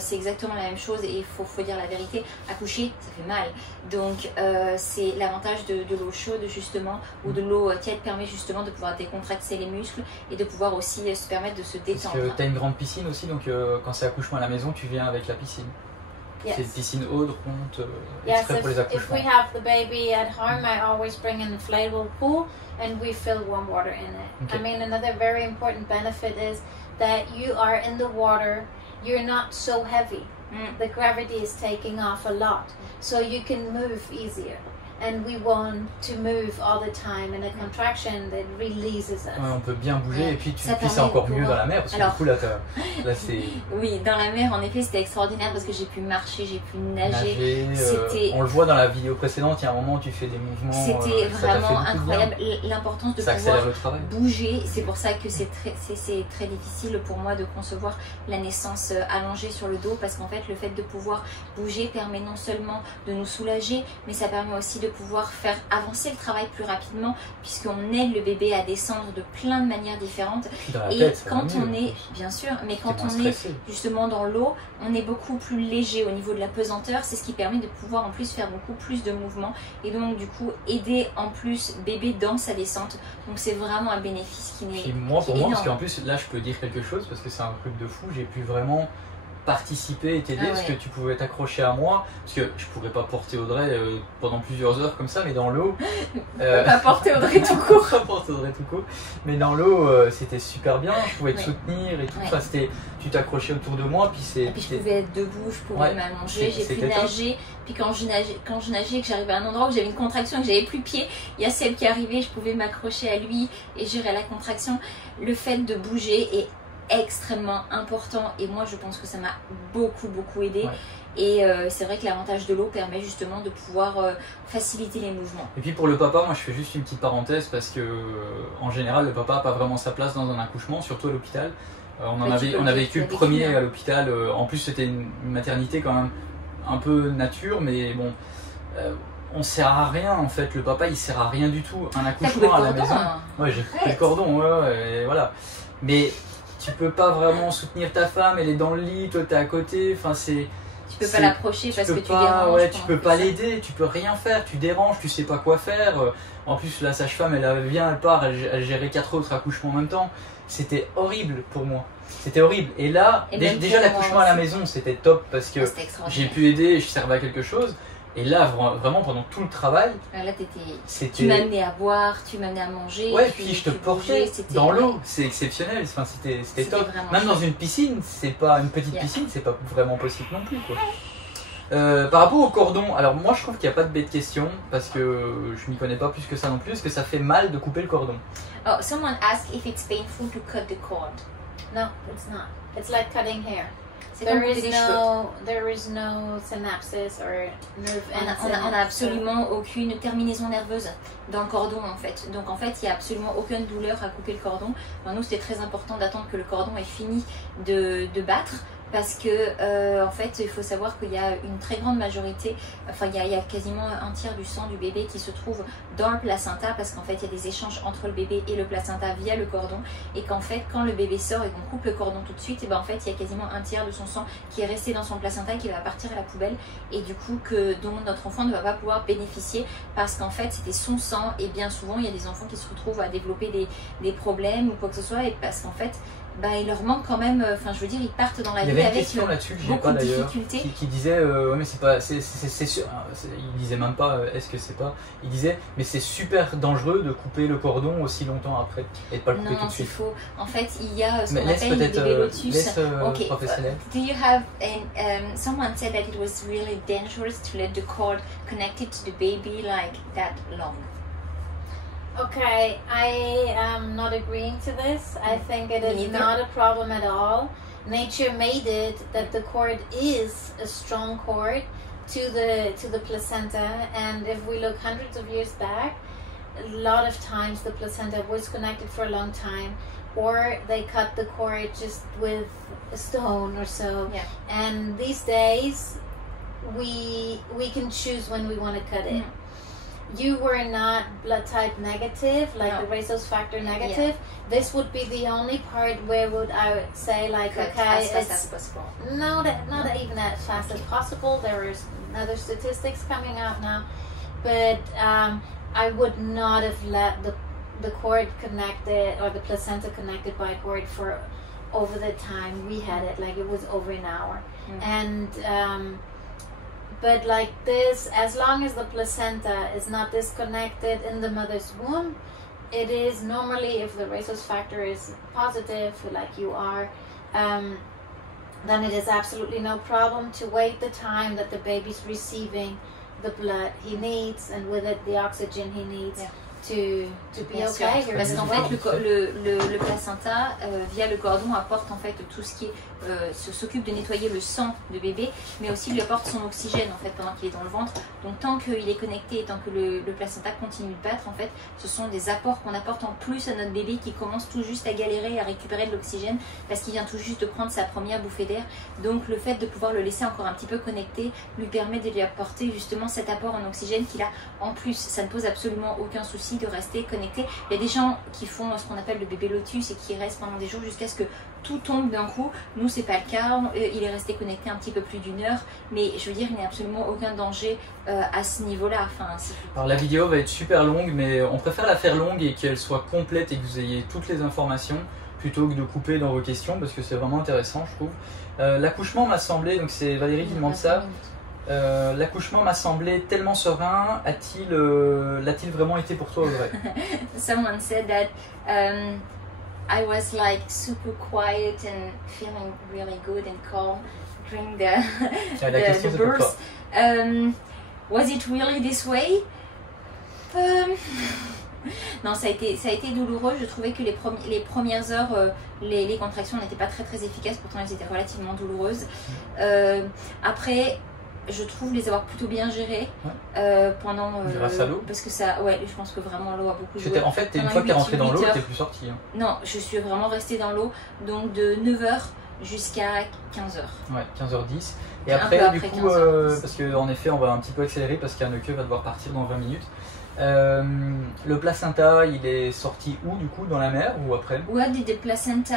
C'est exactement la même chose, et il faut dire la vérité. Accoucher, ça fait mal. Donc, c'est l'avantage de l'eau chaude, justement, ou de l'eau tiède permet justement de pouvoir décontracter les muscles et de pouvoir aussi se permettre de se détendre. Parce que tu as une grande piscine aussi, donc quand c'est accouchement à la maison, tu viens avec la piscine. C'est une piscine haute, ronde, exprès pour les accouchements. If we have the baby at home, I always bring an inflatable pool and we fill warm water in it. Okay. I mean, another very important benefit is that you are in the water, you're not so heavy. The gravity is taking off a lot, so you can move easier. And we want to move all the time, and a contraction that releases us. Ouais, on peut bien bouger, et puis c'est encore mieux dans la mer, parce que du coup là c'est... Oui, dans la mer en effet c'était extraordinaire parce que j'ai pu marcher, j'ai pu nager. On le voit dans la vidéo précédente, il y a un moment où tu fais des mouvements. C'était vraiment incroyable, l'importance de pouvoir bouger. C'est pour ça que c'est très difficile pour moi de concevoir la naissance allongée sur le dos, parce qu'en fait le fait de pouvoir bouger permet non seulement de nous soulager, mais ça permet aussi de pouvoir faire avancer le travail plus rapidement, puisqu'on aide le bébé à descendre de plein de manières différentes. Et quand on est, bien sûr, mais quand on est justement dans l'eau, on est beaucoup plus léger au niveau de la pesanteur. C'est ce qui permet de pouvoir en plus faire beaucoup plus de mouvements, et donc du coup aider en plus bébé dans sa descente. Donc c'est vraiment un bénéfice qui n'est pour moi, parce qu'en plus là je peux dire quelque chose, parce que c'est un truc de fou, j'ai pu vraiment participer et t'aider, parce que tu pouvais t'accrocher à moi, parce que je pourrais pas porter Audrey pendant plusieurs heures comme ça, mais dans l'eau... pas porter Audrey tout court. Pas porter Audrey tout court, mais dans l'eau c'était super bien, je pouvais te soutenir et tout, enfin, tu t'accrochais autour de moi, puis c'est... Et puis je pouvais être debout, je pouvais m'allonger, j'ai pu nager, puis quand je nageais, que j'arrivais à un endroit où j'avais une contraction, que j'avais plus pied, il y a celle qui arrivait, je pouvais m'accrocher à lui et gérer la contraction. Le fait de bouger est extrêmement important et moi je pense que ça m'a beaucoup aidé et c'est vrai que l'avantage de l'eau permet justement de pouvoir faciliter les mouvements. Et puis pour le papa, moi je fais juste une petite parenthèse parce que en général le papa n'a pas vraiment sa place dans un accouchement, surtout à l'hôpital. On a vécu le premier à l'hôpital, en plus c'était une maternité quand même un peu nature, mais bon, on sert à rien en fait, le papa il sert à rien du tout. Un accouchement à la maison, ouais, j'ai coupé le cordon, et voilà, mais tu peux pas vraiment soutenir ta femme, elle est dans le lit, toi t'es à côté, enfin c'est... Tu peux pas l'approcher parce que tu déranges. Ouais, tu peux pas l'aider, tu peux rien faire, tu déranges, tu sais pas quoi faire. En plus la sage-femme elle vient, elle part, elle gérait 4 autres accouchements en même temps. C'était horrible pour moi, c'était horrible. Et là, déjà l'accouchement à la maison c'était top parce que j'ai pu aider, je servais à quelque chose. Et là, vraiment, pendant tout le travail, là, tu m'as amené à boire, tu m'as amené à manger. Ouais, puis je te portais dans l'eau, c'est exceptionnel, enfin, c'était top. Même dans une piscine, c'est pas une petite piscine, c'est pas vraiment possible non plus, quoi. Par rapport au cordon, alors moi je trouve qu'il n'y a pas de bête question parce que je m'y connais pas plus que ça non plus. Est-ce que ça fait mal de couper le cordon? Oh, someone asked if it's painful to cut the cord. No, it's not. It's like cutting hair. There is no synapses or nerve ends. On a absolument aucune terminaison nerveuse dans le cordon en fait. Donc en fait il n'y a absolument aucune douleur à couper le cordon. Enfin, nous c'était très important d'attendre que le cordon ait fini de battre. Parce que en fait il faut savoir qu'il y a une très grande majorité, enfin il y a quasiment un tiers du sang du bébé qui se trouve dans le placenta, parce qu'en fait il y a des échanges entre le bébé et le placenta via le cordon, et qu'en fait quand le bébé sort et qu'on coupe le cordon tout de suite, et ben en fait il y a quasiment un tiers de son sang qui est resté dans son placenta et qui va partir à la poubelle, et du coup dont notre enfant ne va pas pouvoir bénéficier parce qu'en fait c'était son sang, et bien souvent il y a des enfants qui se retrouvent à développer des problèmes ou quoi que ce soit, et parce qu'en fait il leur manque quand même, enfin je veux dire, ils partent dans la vie avec beaucoup de difficultés. Qui disait, ouais mais c'est pas, c'est sûr, il disait même pas, est-ce que c'est pas, il disait, mais c'est super dangereux de couper le cordon aussi longtemps après et de pas le couper tout de suite. Non, c'est faux. En fait, il y a ce qu'on appelle des bébés lotus. Okay. Professionnel. Do you have, someone said that it was really dangerous to let the cord connected to the baby like that long. Okay, I am not agreeing to this. I think it is not a problem at all. Nature made it that the cord is a strong cord to the placenta, and if we look hundreds of years back, a lot of times the placenta was connected for a long time, or they cut the cord just with a stone or so. Yeah. And these days, we can choose when we want to cut it. You were not blood type negative, like the rhesus factor negative. Yeah. This would be the only part where I would say like, cut okay, as fast as possible. No, not even as fast as possible. There is other statistics coming out now, but I would not have let the cord connected or the placenta connected by cord for over the time we had it. Like it was over an hour, and. But like this, as long as the placenta is not disconnected in the mother's womb, it is normally, if the rhesus factor is positive, like you are, then it is absolutely no problem to wait the time that the baby's receiving the blood he needs, and with it the oxygen he needs. Yeah. To be okay. Parce qu'en fait le placenta via le cordon apporte en fait tout ce qui est s'occupe de nettoyer le sang de bébé, mais aussi lui apporte son oxygène en fait pendant qu'il est dans le ventre. Donc tant qu'il est connecté et tant que le placenta continue de battre, en fait ce sont des apports qu'on apporte en plus à notre bébé qui commence tout juste à galérer à récupérer de l'oxygène parce qu'il vient tout juste de prendre sa première bouffée d'air. Donc le fait de pouvoir le laisser encore un petit peu connecté lui permet de lui apporter justement cet apport en oxygène qu'il a en plus. Ça ne pose absolument aucun souci de rester connecté. Il y a des gens qui font ce qu'on appelle le bébé lotus et qui restent pendant des jours jusqu'à ce que tout tombe d'un coup. Nous c'est pas le cas, il est resté connecté un petit peu plus d'1 heure, mais je veux dire il n'y a absolument aucun danger à ce niveau là. Enfin, alors la vidéo va être super longue, mais on préfère la faire longue et qu'elle soit complète et que vous ayez toutes les informations plutôt que de couper dans vos questions parce que c'est vraiment intéressant, je trouve. L'accouchement m'a semblé, donc c'est Valérie qui demande ça. L'accouchement m'a semblé tellement serein, l'a-t-il vraiment été pour toi au vrai? Someone said that I was like super quiet and feeling really good and calm during the birth. Was it really this way? Non, ça a été douloureux. Je trouvais que les premières heures, les contractions n'étaient pas très efficaces, pourtant elles étaient relativement douloureuses. Après, je trouve les avoir plutôt bien gérées pendant. Grâce à l'eau. Parce que ça, ouais, je pense que vraiment l'eau a beaucoup joué. En fait, une fois que tu es rentrée dans l'eau, tu n'es plus sortie. Hein. Non, je suis vraiment restée dans l'eau, donc de 9h jusqu'à 15h. Ouais, 15h10. Et après, du coup, parce qu'en effet, on va un petit peu accélérer parce qu'Anneke va devoir partir dans 20 minutes. Le placenta, il est sorti où du coup, dans la mer ou après? Where did the placenta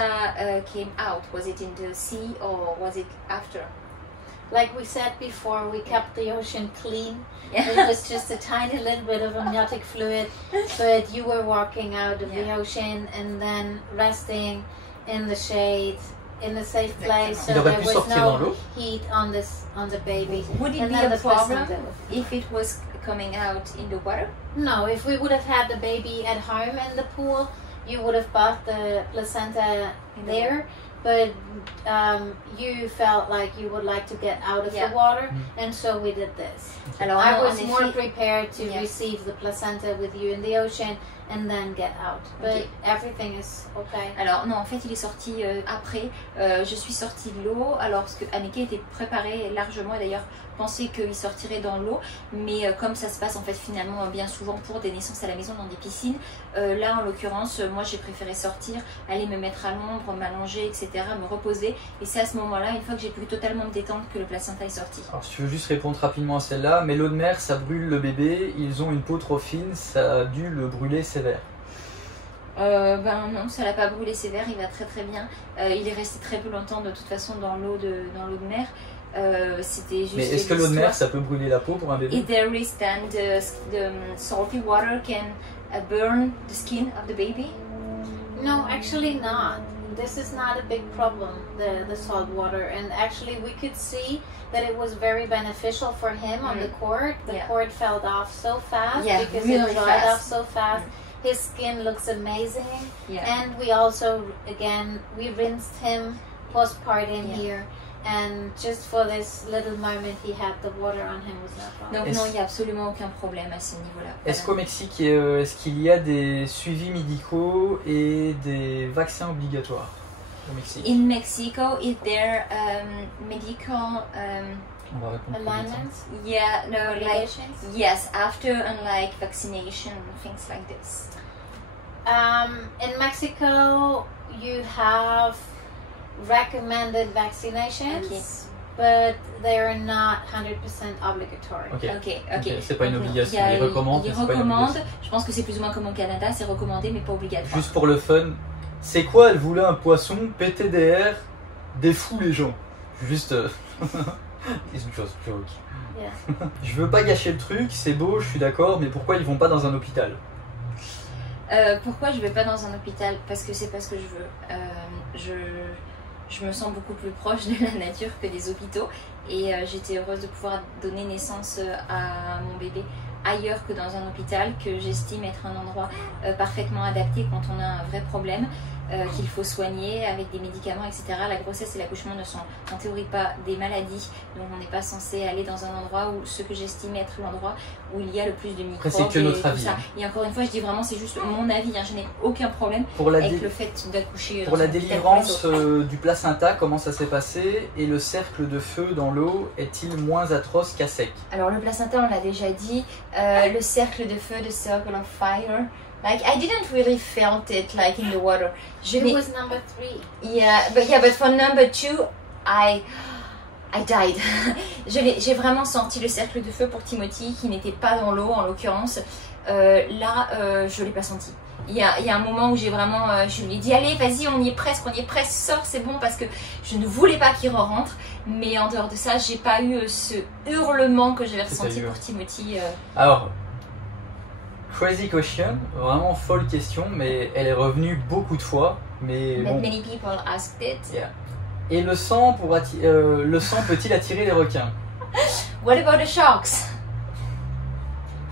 came out? Was it in the sea or was it after? Like we said before, we kept the ocean clean. It was just a tiny little bit of amniotic fluid, but you were walking out of the ocean and then resting in the shade, in a safe place, so there was no heat on the baby. Would it be a problem if it was coming out in the water? No, if we would have had the baby at home in the pool, you would have bought the placenta there. But you felt like you would like to get out of the water, and so we did this. Alors, I was more prepared to receive the placenta with you in the ocean and then get out. But everything is okay. Alors non, en fait il est sorti après. Je suis sortie de l'eau alors que Anneke était préparée largement et d'ailleurs pensait qu'il sortirait dans l'eau. Mais comme ça se passe en fait finalement bien souvent pour des naissances à la maison dans des piscines, là en l'occurrence moi j'ai préféré sortir, aller me mettre à l'ombre, m'allonger, etc., me reposer. Et c'est à ce moment-là, une fois que j'ai pu totalement me détendre, que le placenta est sorti. Alors si tu veux juste répondre rapidement à celle-là, mais l'eau de mer ça brûle le bébé, ils ont une peau trop fine, ça a dû le brûler sévère. Ben non, ça l'a pas brûlé sévère, il va très bien. Il est resté très peu longtemps de toute façon dans l'eau de mer. C'était juste. Mais est-ce que l'eau de mer ça peut brûler la peau pour un bébé? If there is then the salty water can burn the skin of the baby? No, actually not. This is not a big problem, the salt water, and actually we could see that it was very beneficial for him on the cord. The cord fell off so fast because it dried off so fast. His skin looks amazing, and we also, again, we rinsed him postpartum here, and just for this little moment he had the water on him was no problem. Donc non, il n'y a absolument aucun problème à ce niveau-là. Est-ce qu'au Mexique, est-ce qu'il y a des suivis médicaux et des vaccins obligatoires au Mexique? In Mexico, is there medical On va répondre alignments? Yeah, no, like yes, after and like vaccination, things like this. In Mexico, you have recommended vaccinations, but they are not 100% obligatory. Ok. C'est pas une obligation. Ils recommandent. Je pense que c'est plus ou moins comme au Canada, c'est recommandé mais pas obligatoire. Juste pour le fun, c'est quoi? Elle voulait un poisson PTDR des fous les gens. Juste. It's just joke. Je veux pas gâcher le truc, c'est beau, je suis d'accord, mais pourquoi ils vont pas dans un hôpital? Pourquoi je vais pas dans un hôpital? Parce que c'est pas ce que je veux. Je me sens beaucoup plus proche de la nature que des hôpitaux et j'étais heureuse de pouvoir donner naissance à mon bébé ailleurs que dans un hôpital, que j'estime être un endroit parfaitement adapté quand on a un vrai problème, qu'il faut soigner avec des médicaments, etc. La grossesse et l'accouchement ne sont en théorie pas des maladies, donc on n'est pas censé aller dans un endroit où ce que j'estime être l'endroit où il y a le plus de microbes. Après, c'est que notre avis. Ça. Et encore une fois, je dis vraiment, c'est juste mon avis, je n'ai aucun problème avec le fait d'accoucher. Pour la délivrance du placenta, comment ça s'est passé? Et le cercle de feu dans l'eau est-il moins atroce qu'à sec? Alors le placenta, on l'a déjà dit, le cercle de feu, the circle of fire. Like I didn't really felt it like in the water. It was number 3. Yeah, but for number 2, I died. J'ai vraiment senti le cercle de feu pour Timothy qui n'était pas dans l'eau en l'occurrence. Je l'ai pas senti. Il y a un moment où j'ai vraiment, je lui ai dit allez vas-y on y est presque, sors c'est bon, parce que je ne voulais pas qu'il rentre. Mais en dehors de ça, j'ai pas eu ce hurlement que j'avais ressenti pour Timothy. Alors. crazy question, vraiment folle question, mais elle est revenue beaucoup de fois. Mais But bon. many people asked it. Yeah. Et le sang peut-il attirer les requins? What about the sharks?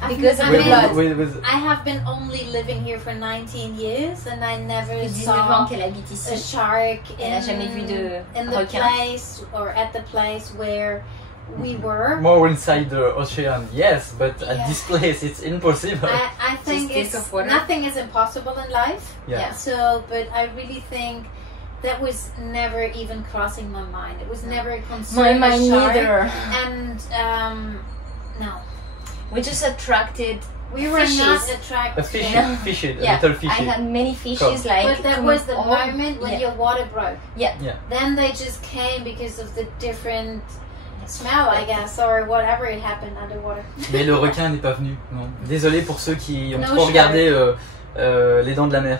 I've Because of been- the blood. I have been only living here for 19 years and I never Ça fait 19 ans saw qu'elle habite a ici. shark Elle n'a jamais vu de in the requin. place or at the place where we were. More inside the ocean, yes, but at Yeah. this place it's impossible. I think Just taste it's of water. nothing is impossible in life. Yeah. So, but I really think that was never even crossing my mind. It was never a My concern. mind a shark. neither. And no, We just attracted we were fishes. not A attracted. fish, Yeah. fish it, Yeah, a little I fishy. had many fishes Come. like. But that was the all- moment when yeah. your water broke. Yeah. Yeah. Then they just came because of the different smell, I guess, or whatever it happened underwater. Mais le requin n'est pas venu, non. Désolé pour ceux qui ont No trop shark. regardé les dents de la mer.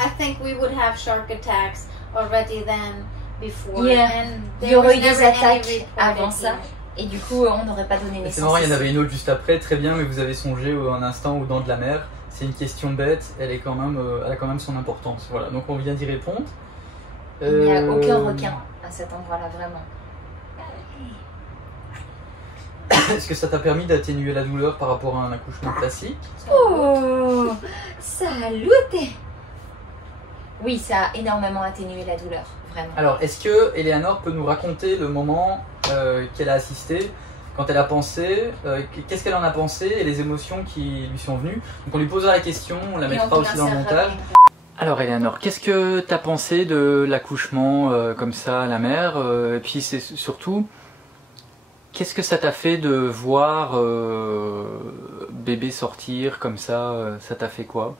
I think we would have shark attacks already then before. Yeah. And Il y there was aurait eu des never any attaques reported avant ça. here. Et du coup, on n'aurait pas donné naissance. C'est marrant, il y en ici. avait une autre juste après, très bien, mais vous avez songé un instant aux dents de la mer. C'est une question bête, elle est quand même, elle a quand même son importance. Voilà, donc on vient d'y répondre. Il n'y a aucun requin à cet endroit-là, vraiment. Est-ce que ça t'a permis d'atténuer la douleur par rapport à un accouchement classique? Oh, salute! Oui, ça a énormément atténué la douleur, vraiment. Alors, est-ce que Eleanor peut nous raconter le moment qu'elle a assisté, quand elle a pensé, qu'est-ce qu'elle en a pensé et les émotions qui lui sont venues? Donc on lui posera la question, on la Et mettra on aussi dans le insérera montage. Alors Eleanor, qu'est-ce que tu as pensé de l'accouchement comme ça à la mer et puis c'est surtout, qu'est-ce que ça t'a fait de voir bébé sortir comme ça t'a fait quoi?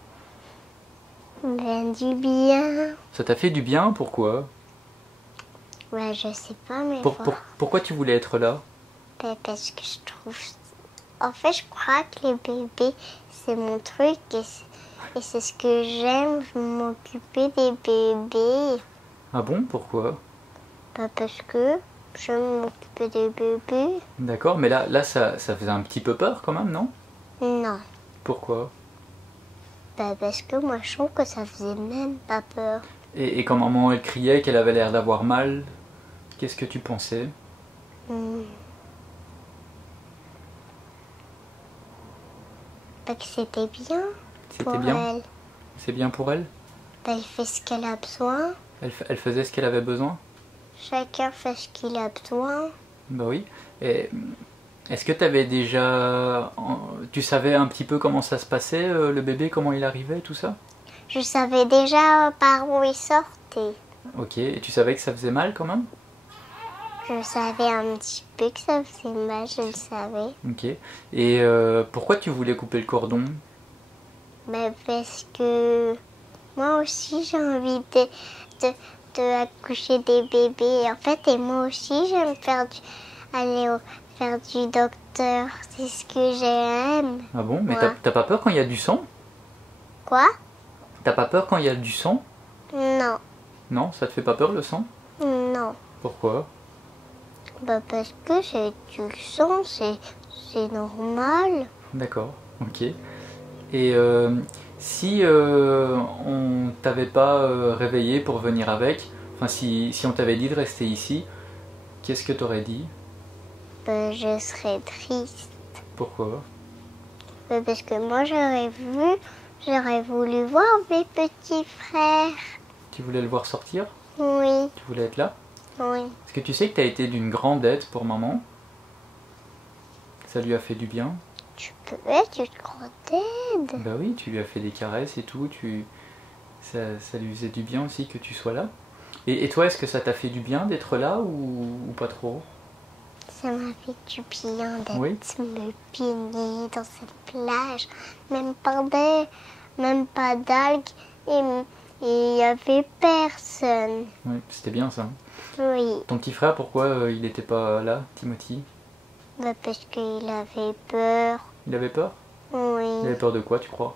Ben, du bien. Ça t'a fait du bien, pourquoi? Ouais, je sais pas, mais Pourquoi tu voulais être là? Ben, parce que je trouve... En fait, je crois que les bébés, c'est mon truc et c'est ce que j'aime, m'occuper des bébés. Ah bon, pourquoi? Ben, parce que j'aime m'occuper des bébés. D'accord, mais là ça faisait un petit peu peur quand même, non? Non. Pourquoi? Ben, parce que moi, je trouve que ça faisait même pas peur. Et quand maman elle criait qu'elle avait l'air d'avoir mal, qu'est-ce que tu pensais? Ben, que c'était bien pour C'était bien? elle. C'est bien pour elle? Ben, elle fait ce qu'elle a besoin. Elle faisait ce qu'elle avait besoin? Chacun fait ce qu'il a besoin. Bah oui. Et est-ce que tu avais déjà... Tu savais un petit peu comment ça se passait, le bébé, comment il arrivait, tout ça? Je savais déjà par où il sortait. Ok, et tu savais que ça faisait mal quand même? Je savais un petit peu que ça faisait mal, je le savais. Ok. Et pourquoi tu voulais couper le cordon? Mais parce que moi aussi j'ai envie de accoucher des bébés. En fait, et moi aussi j'aime faire du docteur. C'est ce que j'aime. Ah bon? Mais Ouais. t'as pas peur quand il y a du sang? Quoi? T'as pas peur quand il y a du sang? Non, Non, ça te fait pas peur le sang? non. Pourquoi? Bah parce que c'est du sang, c'est normal. D'accord, ok. Et si on t'avait pas réveillé pour venir avec, enfin si on t'avait dit de rester ici, qu'est-ce que t'aurais dit? Bah, je serais triste. Pourquoi? Bah, parce que moi j'aurais voulu voir mes petits frères. Tu voulais le voir sortir? Oui, Tu voulais être là? oui. Est-ce que tu sais que t'as été d'une grande aide pour maman? Ça lui a fait du bien? Tu peux être une grande aide. Bah oui, tu lui as fait des caresses et tout, ça lui faisait du bien aussi que tu sois là. Et toi, est-ce que ça t'a fait du bien d'être là ou pas trop? Ça m'a fait du bien d'être Oui. me baigner dans cette plage. Même pas d'algues et il n'y avait personne. Oui, c'était bien ça. Oui, Ton petit frère, pourquoi il n'était pas là, Timothy? bah, parce qu'il avait peur. Il avait peur? Il Oui, avait peur de quoi, tu crois?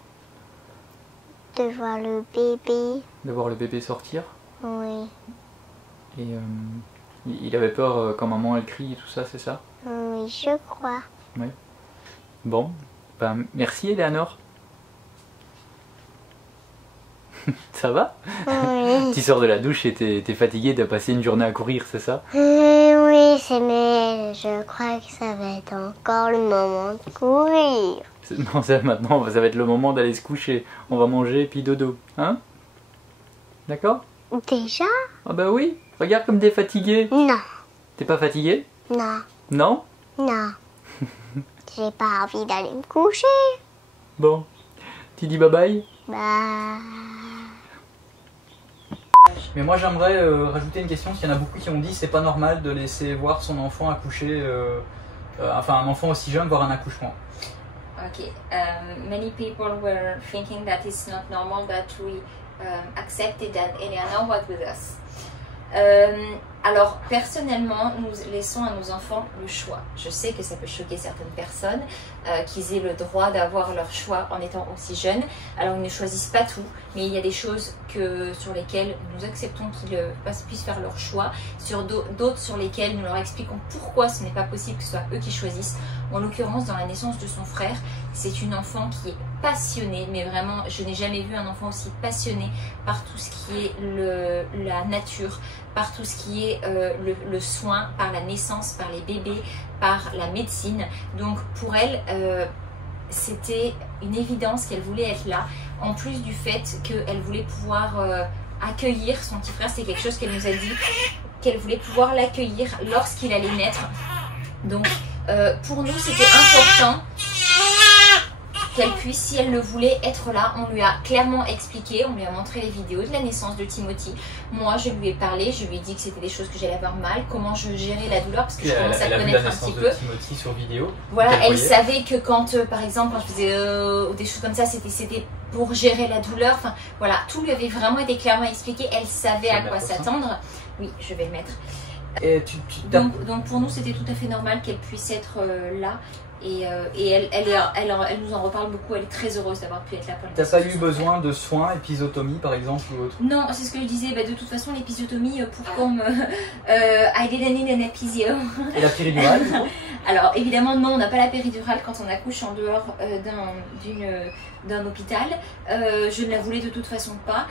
de voir le bébé. De voir le bébé sortir? Oui, Et il avait peur quand maman elle crie et tout ça, c'est ça? oui, je crois. Bon, Bah, merci Eleanor. Ça va? Oui. Tu sors de la douche et t'es fatigué, t'as passé une journée à courir, c'est ça? Oui, mais je crois que ça va être encore le moment de courir. Non, maintenant, ça va être le moment d'aller se coucher. On va manger et puis dodo. Hein? D'accord? Déjà? Ah bah oui, regarde comme t'es fatigué. Non. T'es pas fatigué? Non. Non? Non. J'ai pas envie d'aller me coucher. Bon. Tu dis bye bye? Bah... Mais moi j'aimerais rajouter une question, parce qu'il y en a beaucoup qui ont dit c'est pas normal de laisser voir son enfant accoucher, enfin un enfant aussi jeune voir un accouchement. Okay, many people were thinking that it's not normal that we accepted that Eleanor was with us. Alors personnellement, nous laissons à nos enfants le choix. Je sais que ça peut choquer certaines personnes qu'ils aient le droit d'avoir leur choix en étant aussi jeunes. Alors ils ne choisissent pas tout, mais il y a des choses sur lesquelles nous acceptons qu'ils puissent faire leur choix, sur d'autres sur lesquelles nous leur expliquons pourquoi ce n'est pas possible que ce soit eux qui choisissent. En l'occurrence, dans la naissance de son frère, c'est une enfant qui est passionnée, mais vraiment je n'ai jamais vu un enfant aussi passionné par tout ce qui est la nature, par tout ce qui est le soin, par la naissance, par les bébés, par la médecine. Donc pour elle, c'était une évidence qu'elle voulait être là, en plus du fait qu'elle voulait pouvoir accueillir son petit frère. C'est quelque chose qu'elle nous a dit, qu'elle voulait pouvoir l'accueillir lorsqu'il allait naître. Donc pour nous c'était important qu'elle puisse, si elle le voulait, être là. On lui a clairement expliqué, on lui a montré les vidéos de la naissance de Timothy. Moi, je lui ai parlé, je lui ai dit que c'était des choses que j'allais avoir mal, comment je gérais la douleur, parce que je commence à connaître un petit peu. Timothy sur vidéo. Voilà, elle savait que quand, par exemple, quand je faisais des choses comme ça, c'était pour gérer la douleur. Enfin, voilà, tout lui avait vraiment été clairement expliqué. Elle savait à quoi s'attendre. Oui, je vais le mettre. Et donc pour nous, c'était tout à fait normal qu'elle puisse être là. Et elle nous en reparle beaucoup, elle est très heureuse d'avoir pu être là pour T'as pas eu besoin de soins, épisiotomie par exemple ou autre? Non, c'est ce que je disais, bah, de toute façon l'épisiotomie, pour comme I didn't need an episio. Et la péridurale? Alors évidemment non, on n'a pas la péridurale quand on accouche en dehors d'un hôpital. Je ne la voulais de toute façon pas.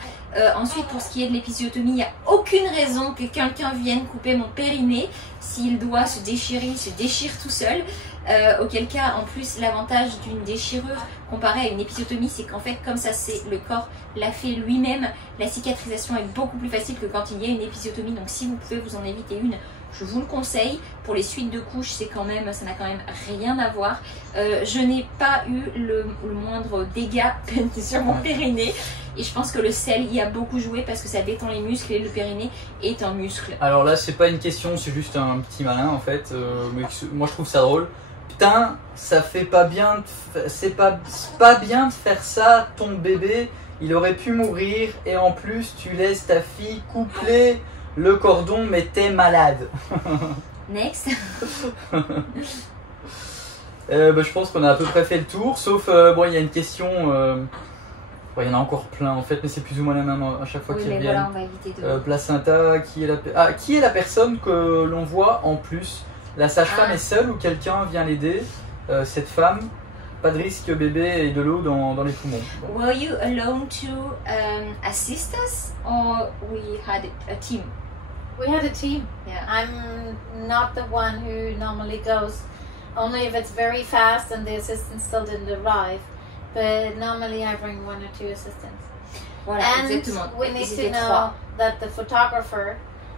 Ensuite pour ce qui est de l'épisiotomie, il n'y a aucune raison que quelqu'un vienne couper mon périnée. S'il doit se déchirer, il se déchire tout seul. Auquel cas, en plus, l'avantage d'une déchirure comparée à une épisiotomie, c'est qu'en fait, comme ça, c'est le corps l'a fait lui-même, la cicatrisation est beaucoup plus facile que quand il y a une épisiotomie. Donc, si vous pouvez vous en éviter une, je vous le conseille. Pour les suites de couches, ça n'a quand même rien à voir. Je n'ai pas eu le moindre dégât sur mon périnée. Et je pense que le sel y a beaucoup joué parce que ça détend les muscles et le périnée est un muscle. Alors là, c'est pas une question, c'est juste un petit malin en fait. Mais moi, je trouve ça drôle. Putain, ça fait pas bien, c'est pas bien de faire ça, ton bébé, il aurait pu mourir et en plus tu laisses ta fille coupler le cordon mais t'es malade. Next. Je pense qu'on a à peu près fait le tour, sauf bon, il y a une question, il y en a encore plein en fait, mais c'est plus ou moins la même à chaque fois qu'ils reviennent. Voilà, on va éviter de... placenta, qui est la personne que l'on voit en plus? La sage-femme est seule ou quelqu'un vient l'aider? Cette femme, pas de risque, bébé et de l'eau dans les poumons. Bon. Were you alone to assist us or we had a team? We had a team. Yeah. I'm not the one who normally goes, only if it's very fast and the assistant still didn't arrive. But normally I bring 1 or 2 assistants. Voilà, and exactement. we need to know that the photographer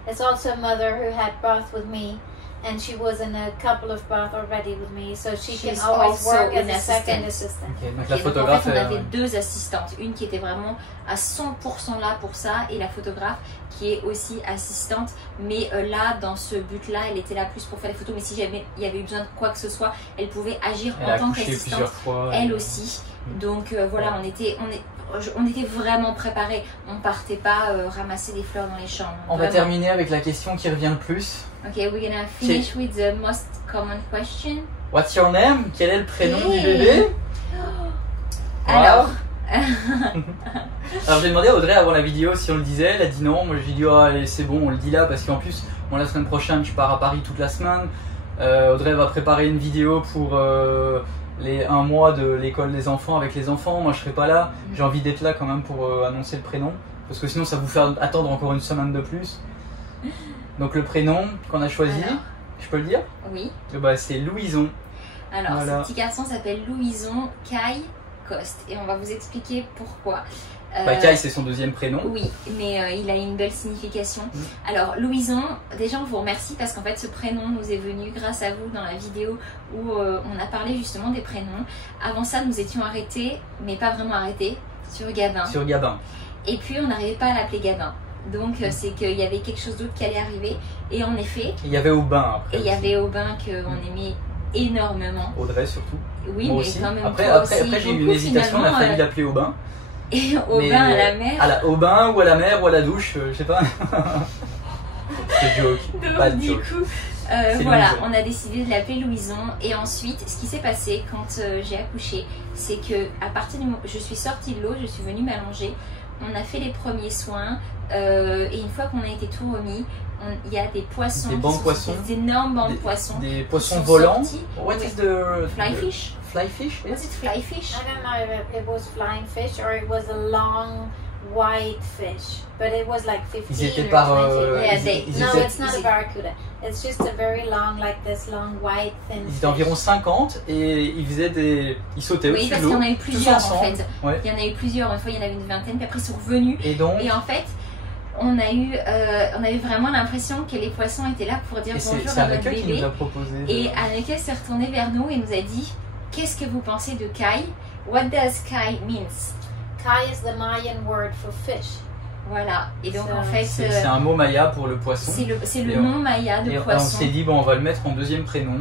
is also a mother who had birth with me. And she was in a couple of births already with me, so she can always work as a second assistant. Okay, donc la photographe, en fait, on avait 2 assistantes, une qui était vraiment à 100% là pour ça, et la photographe qui est aussi assistante, mais là, dans ce but-là, elle était là plus pour faire les photos, mais si jamais il y avait eu besoin de quoi que ce soit, elle pouvait agir en tant qu'assistante, elle aussi. Donc voilà, on était vraiment préparés, on partait pas ramasser des fleurs dans les champs. On va terminer avec la question qui revient le plus. Ok, we're gonna finish with the most common question. What's your name? Quel est le prénom du bébé? Alors, alors j'ai demandé à Audrey avant la vidéo si on le disait, elle a dit non. Moi j'ai dit oh, allez c'est bon, on le dit là parce qu'en plus moi la semaine prochaine je pars à Paris toute la semaine. Audrey va préparer une vidéo pour un mois de l'école des enfants avec les enfants. Moi je serai pas là, j'ai envie d'être là quand même pour annoncer le prénom. Parce que sinon ça vous fait attendre encore une semaine de plus. Donc le prénom qu'on a choisi, alors, je peux le dire? Oui. Bah, c'est Louison. Alors voilà. Ce petit garçon s'appelle Louison Kai Coste. Et on va vous expliquer pourquoi. Bah, Kai c'est son deuxième prénom. Oui, mais il a une belle signification. Alors Louison, déjà on vous remercie parce qu'en fait ce prénom nous est venu grâce à vous dans la vidéo où on a parlé justement des prénoms. Avant ça nous étions arrêtés, mais pas vraiment arrêtés, sur Gabin. Sur Gabin. Et puis on n'arrivait pas à l'appeler Gabin. Donc c'est qu'il y avait quelque chose d'autre qui allait arriver. Et en effet... Il y avait Aubin après. Et il y avait Aubin qu'on aimait énormément. Audrey surtout. Oui, moi mais aussi. quand même Après j'ai eu une hésitation, on a failli l'appeler Aubin. Et Aubin à la mer. Au bain ou à la mer ou à la douche, je sais pas. C'est joke. Donc pas de du joke. coup, voilà, on a décidé de l'appeler Louison. Et ensuite, ce qui s'est passé quand j'ai accouché, c'est que à partir du moment où je suis sortie de l'eau, je suis venue m'allonger. On a fait les premiers soins et une fois qu'on a été tout remis, il y a des poissons, des bancs de poissons, des énormes bancs de poissons, des poissons volants. What is the fly fish? Fly fish? Was it fly fish? I don't know if it was flying fish or it was a long white fish, but it was like 15 ils étaient or par, 20. No, it's not a barracuda. It's just a very long, like this long white thin Ils fish. étaient environ 50 et ils faisaient des... Ils sautaient oui, au-dessus de l'eau. l'eau. Oui, parce qu'il y en a eu plusieurs en fait. Ouais. Il y en a eu plusieurs. Une fois, il y en avait une vingtaine, puis après ils sont revenus. Et donc... Et en fait... On a eu vraiment l'impression que les poissons étaient là pour dire bonjour à notre bébé. Qui nous a proposé et Anneke s'est retournée vers nous et nous a dit: qu'est-ce que vous pensez de Kai? What does Kai means? Kai is the Mayan word for fish. Voilà, et donc en fait... C'est un mot maya pour le poisson. C'est le nom maya de poisson. On s'est dit, bon, on va le mettre en deuxième prénom.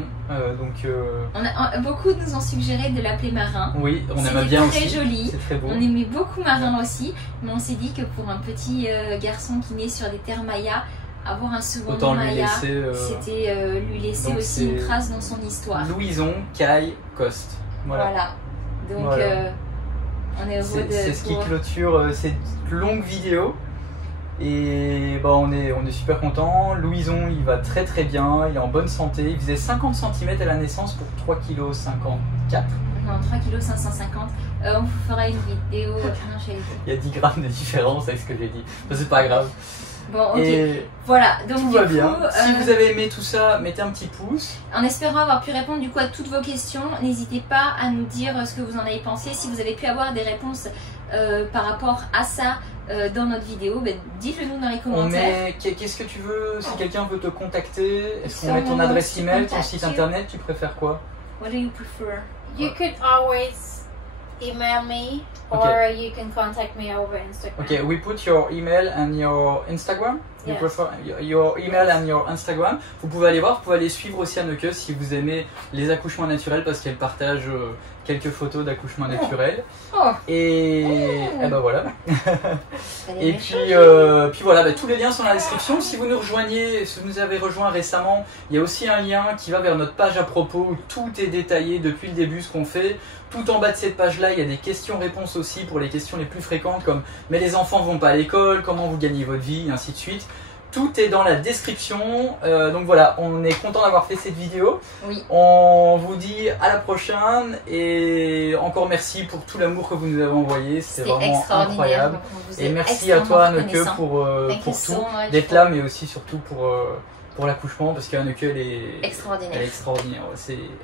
Beaucoup nous ont suggéré de l'appeler Marin. Oui, on aimait bien aussi. C'était très joli. C'est très beau. On aimait beaucoup Marin aussi, mais on s'est dit que pour un petit garçon qui naît sur des terres mayas, avoir un second nom maya, c'était lui laisser aussi une trace dans son histoire. Louison Kai Coste. Voilà. Donc... on est heureux de... C'est ce qui clôture cette longue vidéo. Et bah, on est super content. Louison il va très très bien, il est en bonne santé. Il faisait 50 cm à la naissance pour 3,54 kg. Non, 3,550 kg. On vous fera une vidéo. Il y a 10 grammes de différence avec ce que j'ai dit. C'est pas grave. Bon, ok. Et voilà, donc tout va bien. Si vous avez aimé tout ça, mettez un petit pouce. En espérant avoir pu répondre du coup à toutes vos questions, n'hésitez pas à nous dire ce que vous en avez pensé. Si vous avez pu avoir des réponses par rapport à ça dans notre vidéo, ben, dites-le nous dans les commentaires. Qu'est-ce que tu veux? Si quelqu'un veut te contacter, est-ce qu'on met ton adresse email, ton site internet? Tu préfères quoi? What do you prefer? You could always email me. Or you can contact me over Instagram. Okay, we put your email and your Instagram. You prefer your email and your Instagram. Vous pouvez aller voir, vous pouvez aller suivre aussi Anneke si vous aimez les accouchements naturels parce qu'elle partage quelques photos d'accouchements naturels. Et ben voilà. Et puis voilà, tous les liens sont dans la description. Si vous nous rejoignez, si vous nous avez rejoint récemment, il y a aussi un lien qui va vers notre page à propos où tout est détaillé depuis le début ce qu'on fait. Tout en bas de cette page-là, il y a des questions-réponses aussi pour les questions les plus fréquentes comme « Mais les enfants vont pas à l'école, comment vous gagnez votre vie ?» et ainsi de suite. Tout est dans la description. Donc voilà, on est content d'avoir fait cette vidéo. Oui. On vous dit à la prochaine et encore merci pour tout l'amour que vous nous avez envoyé. C'est vraiment incroyable. Et merci à toi Anneke pour tout, d'être là, mais aussi surtout pour l'accouchement parce qu'Anneke elle est extraordinaire. Elle est extraordinaire.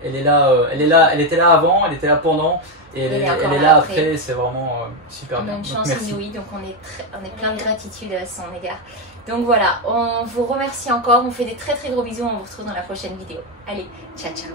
Elle est là, elle était là avant, elle était là pendant et elle est là après. C'est vraiment super bien. On a une chance inouïe, donc on est plein de gratitude à son égard. Donc voilà, on vous remercie encore, on vous fait des très très gros bisous, on vous retrouve dans la prochaine vidéo. Allez, ciao ciao.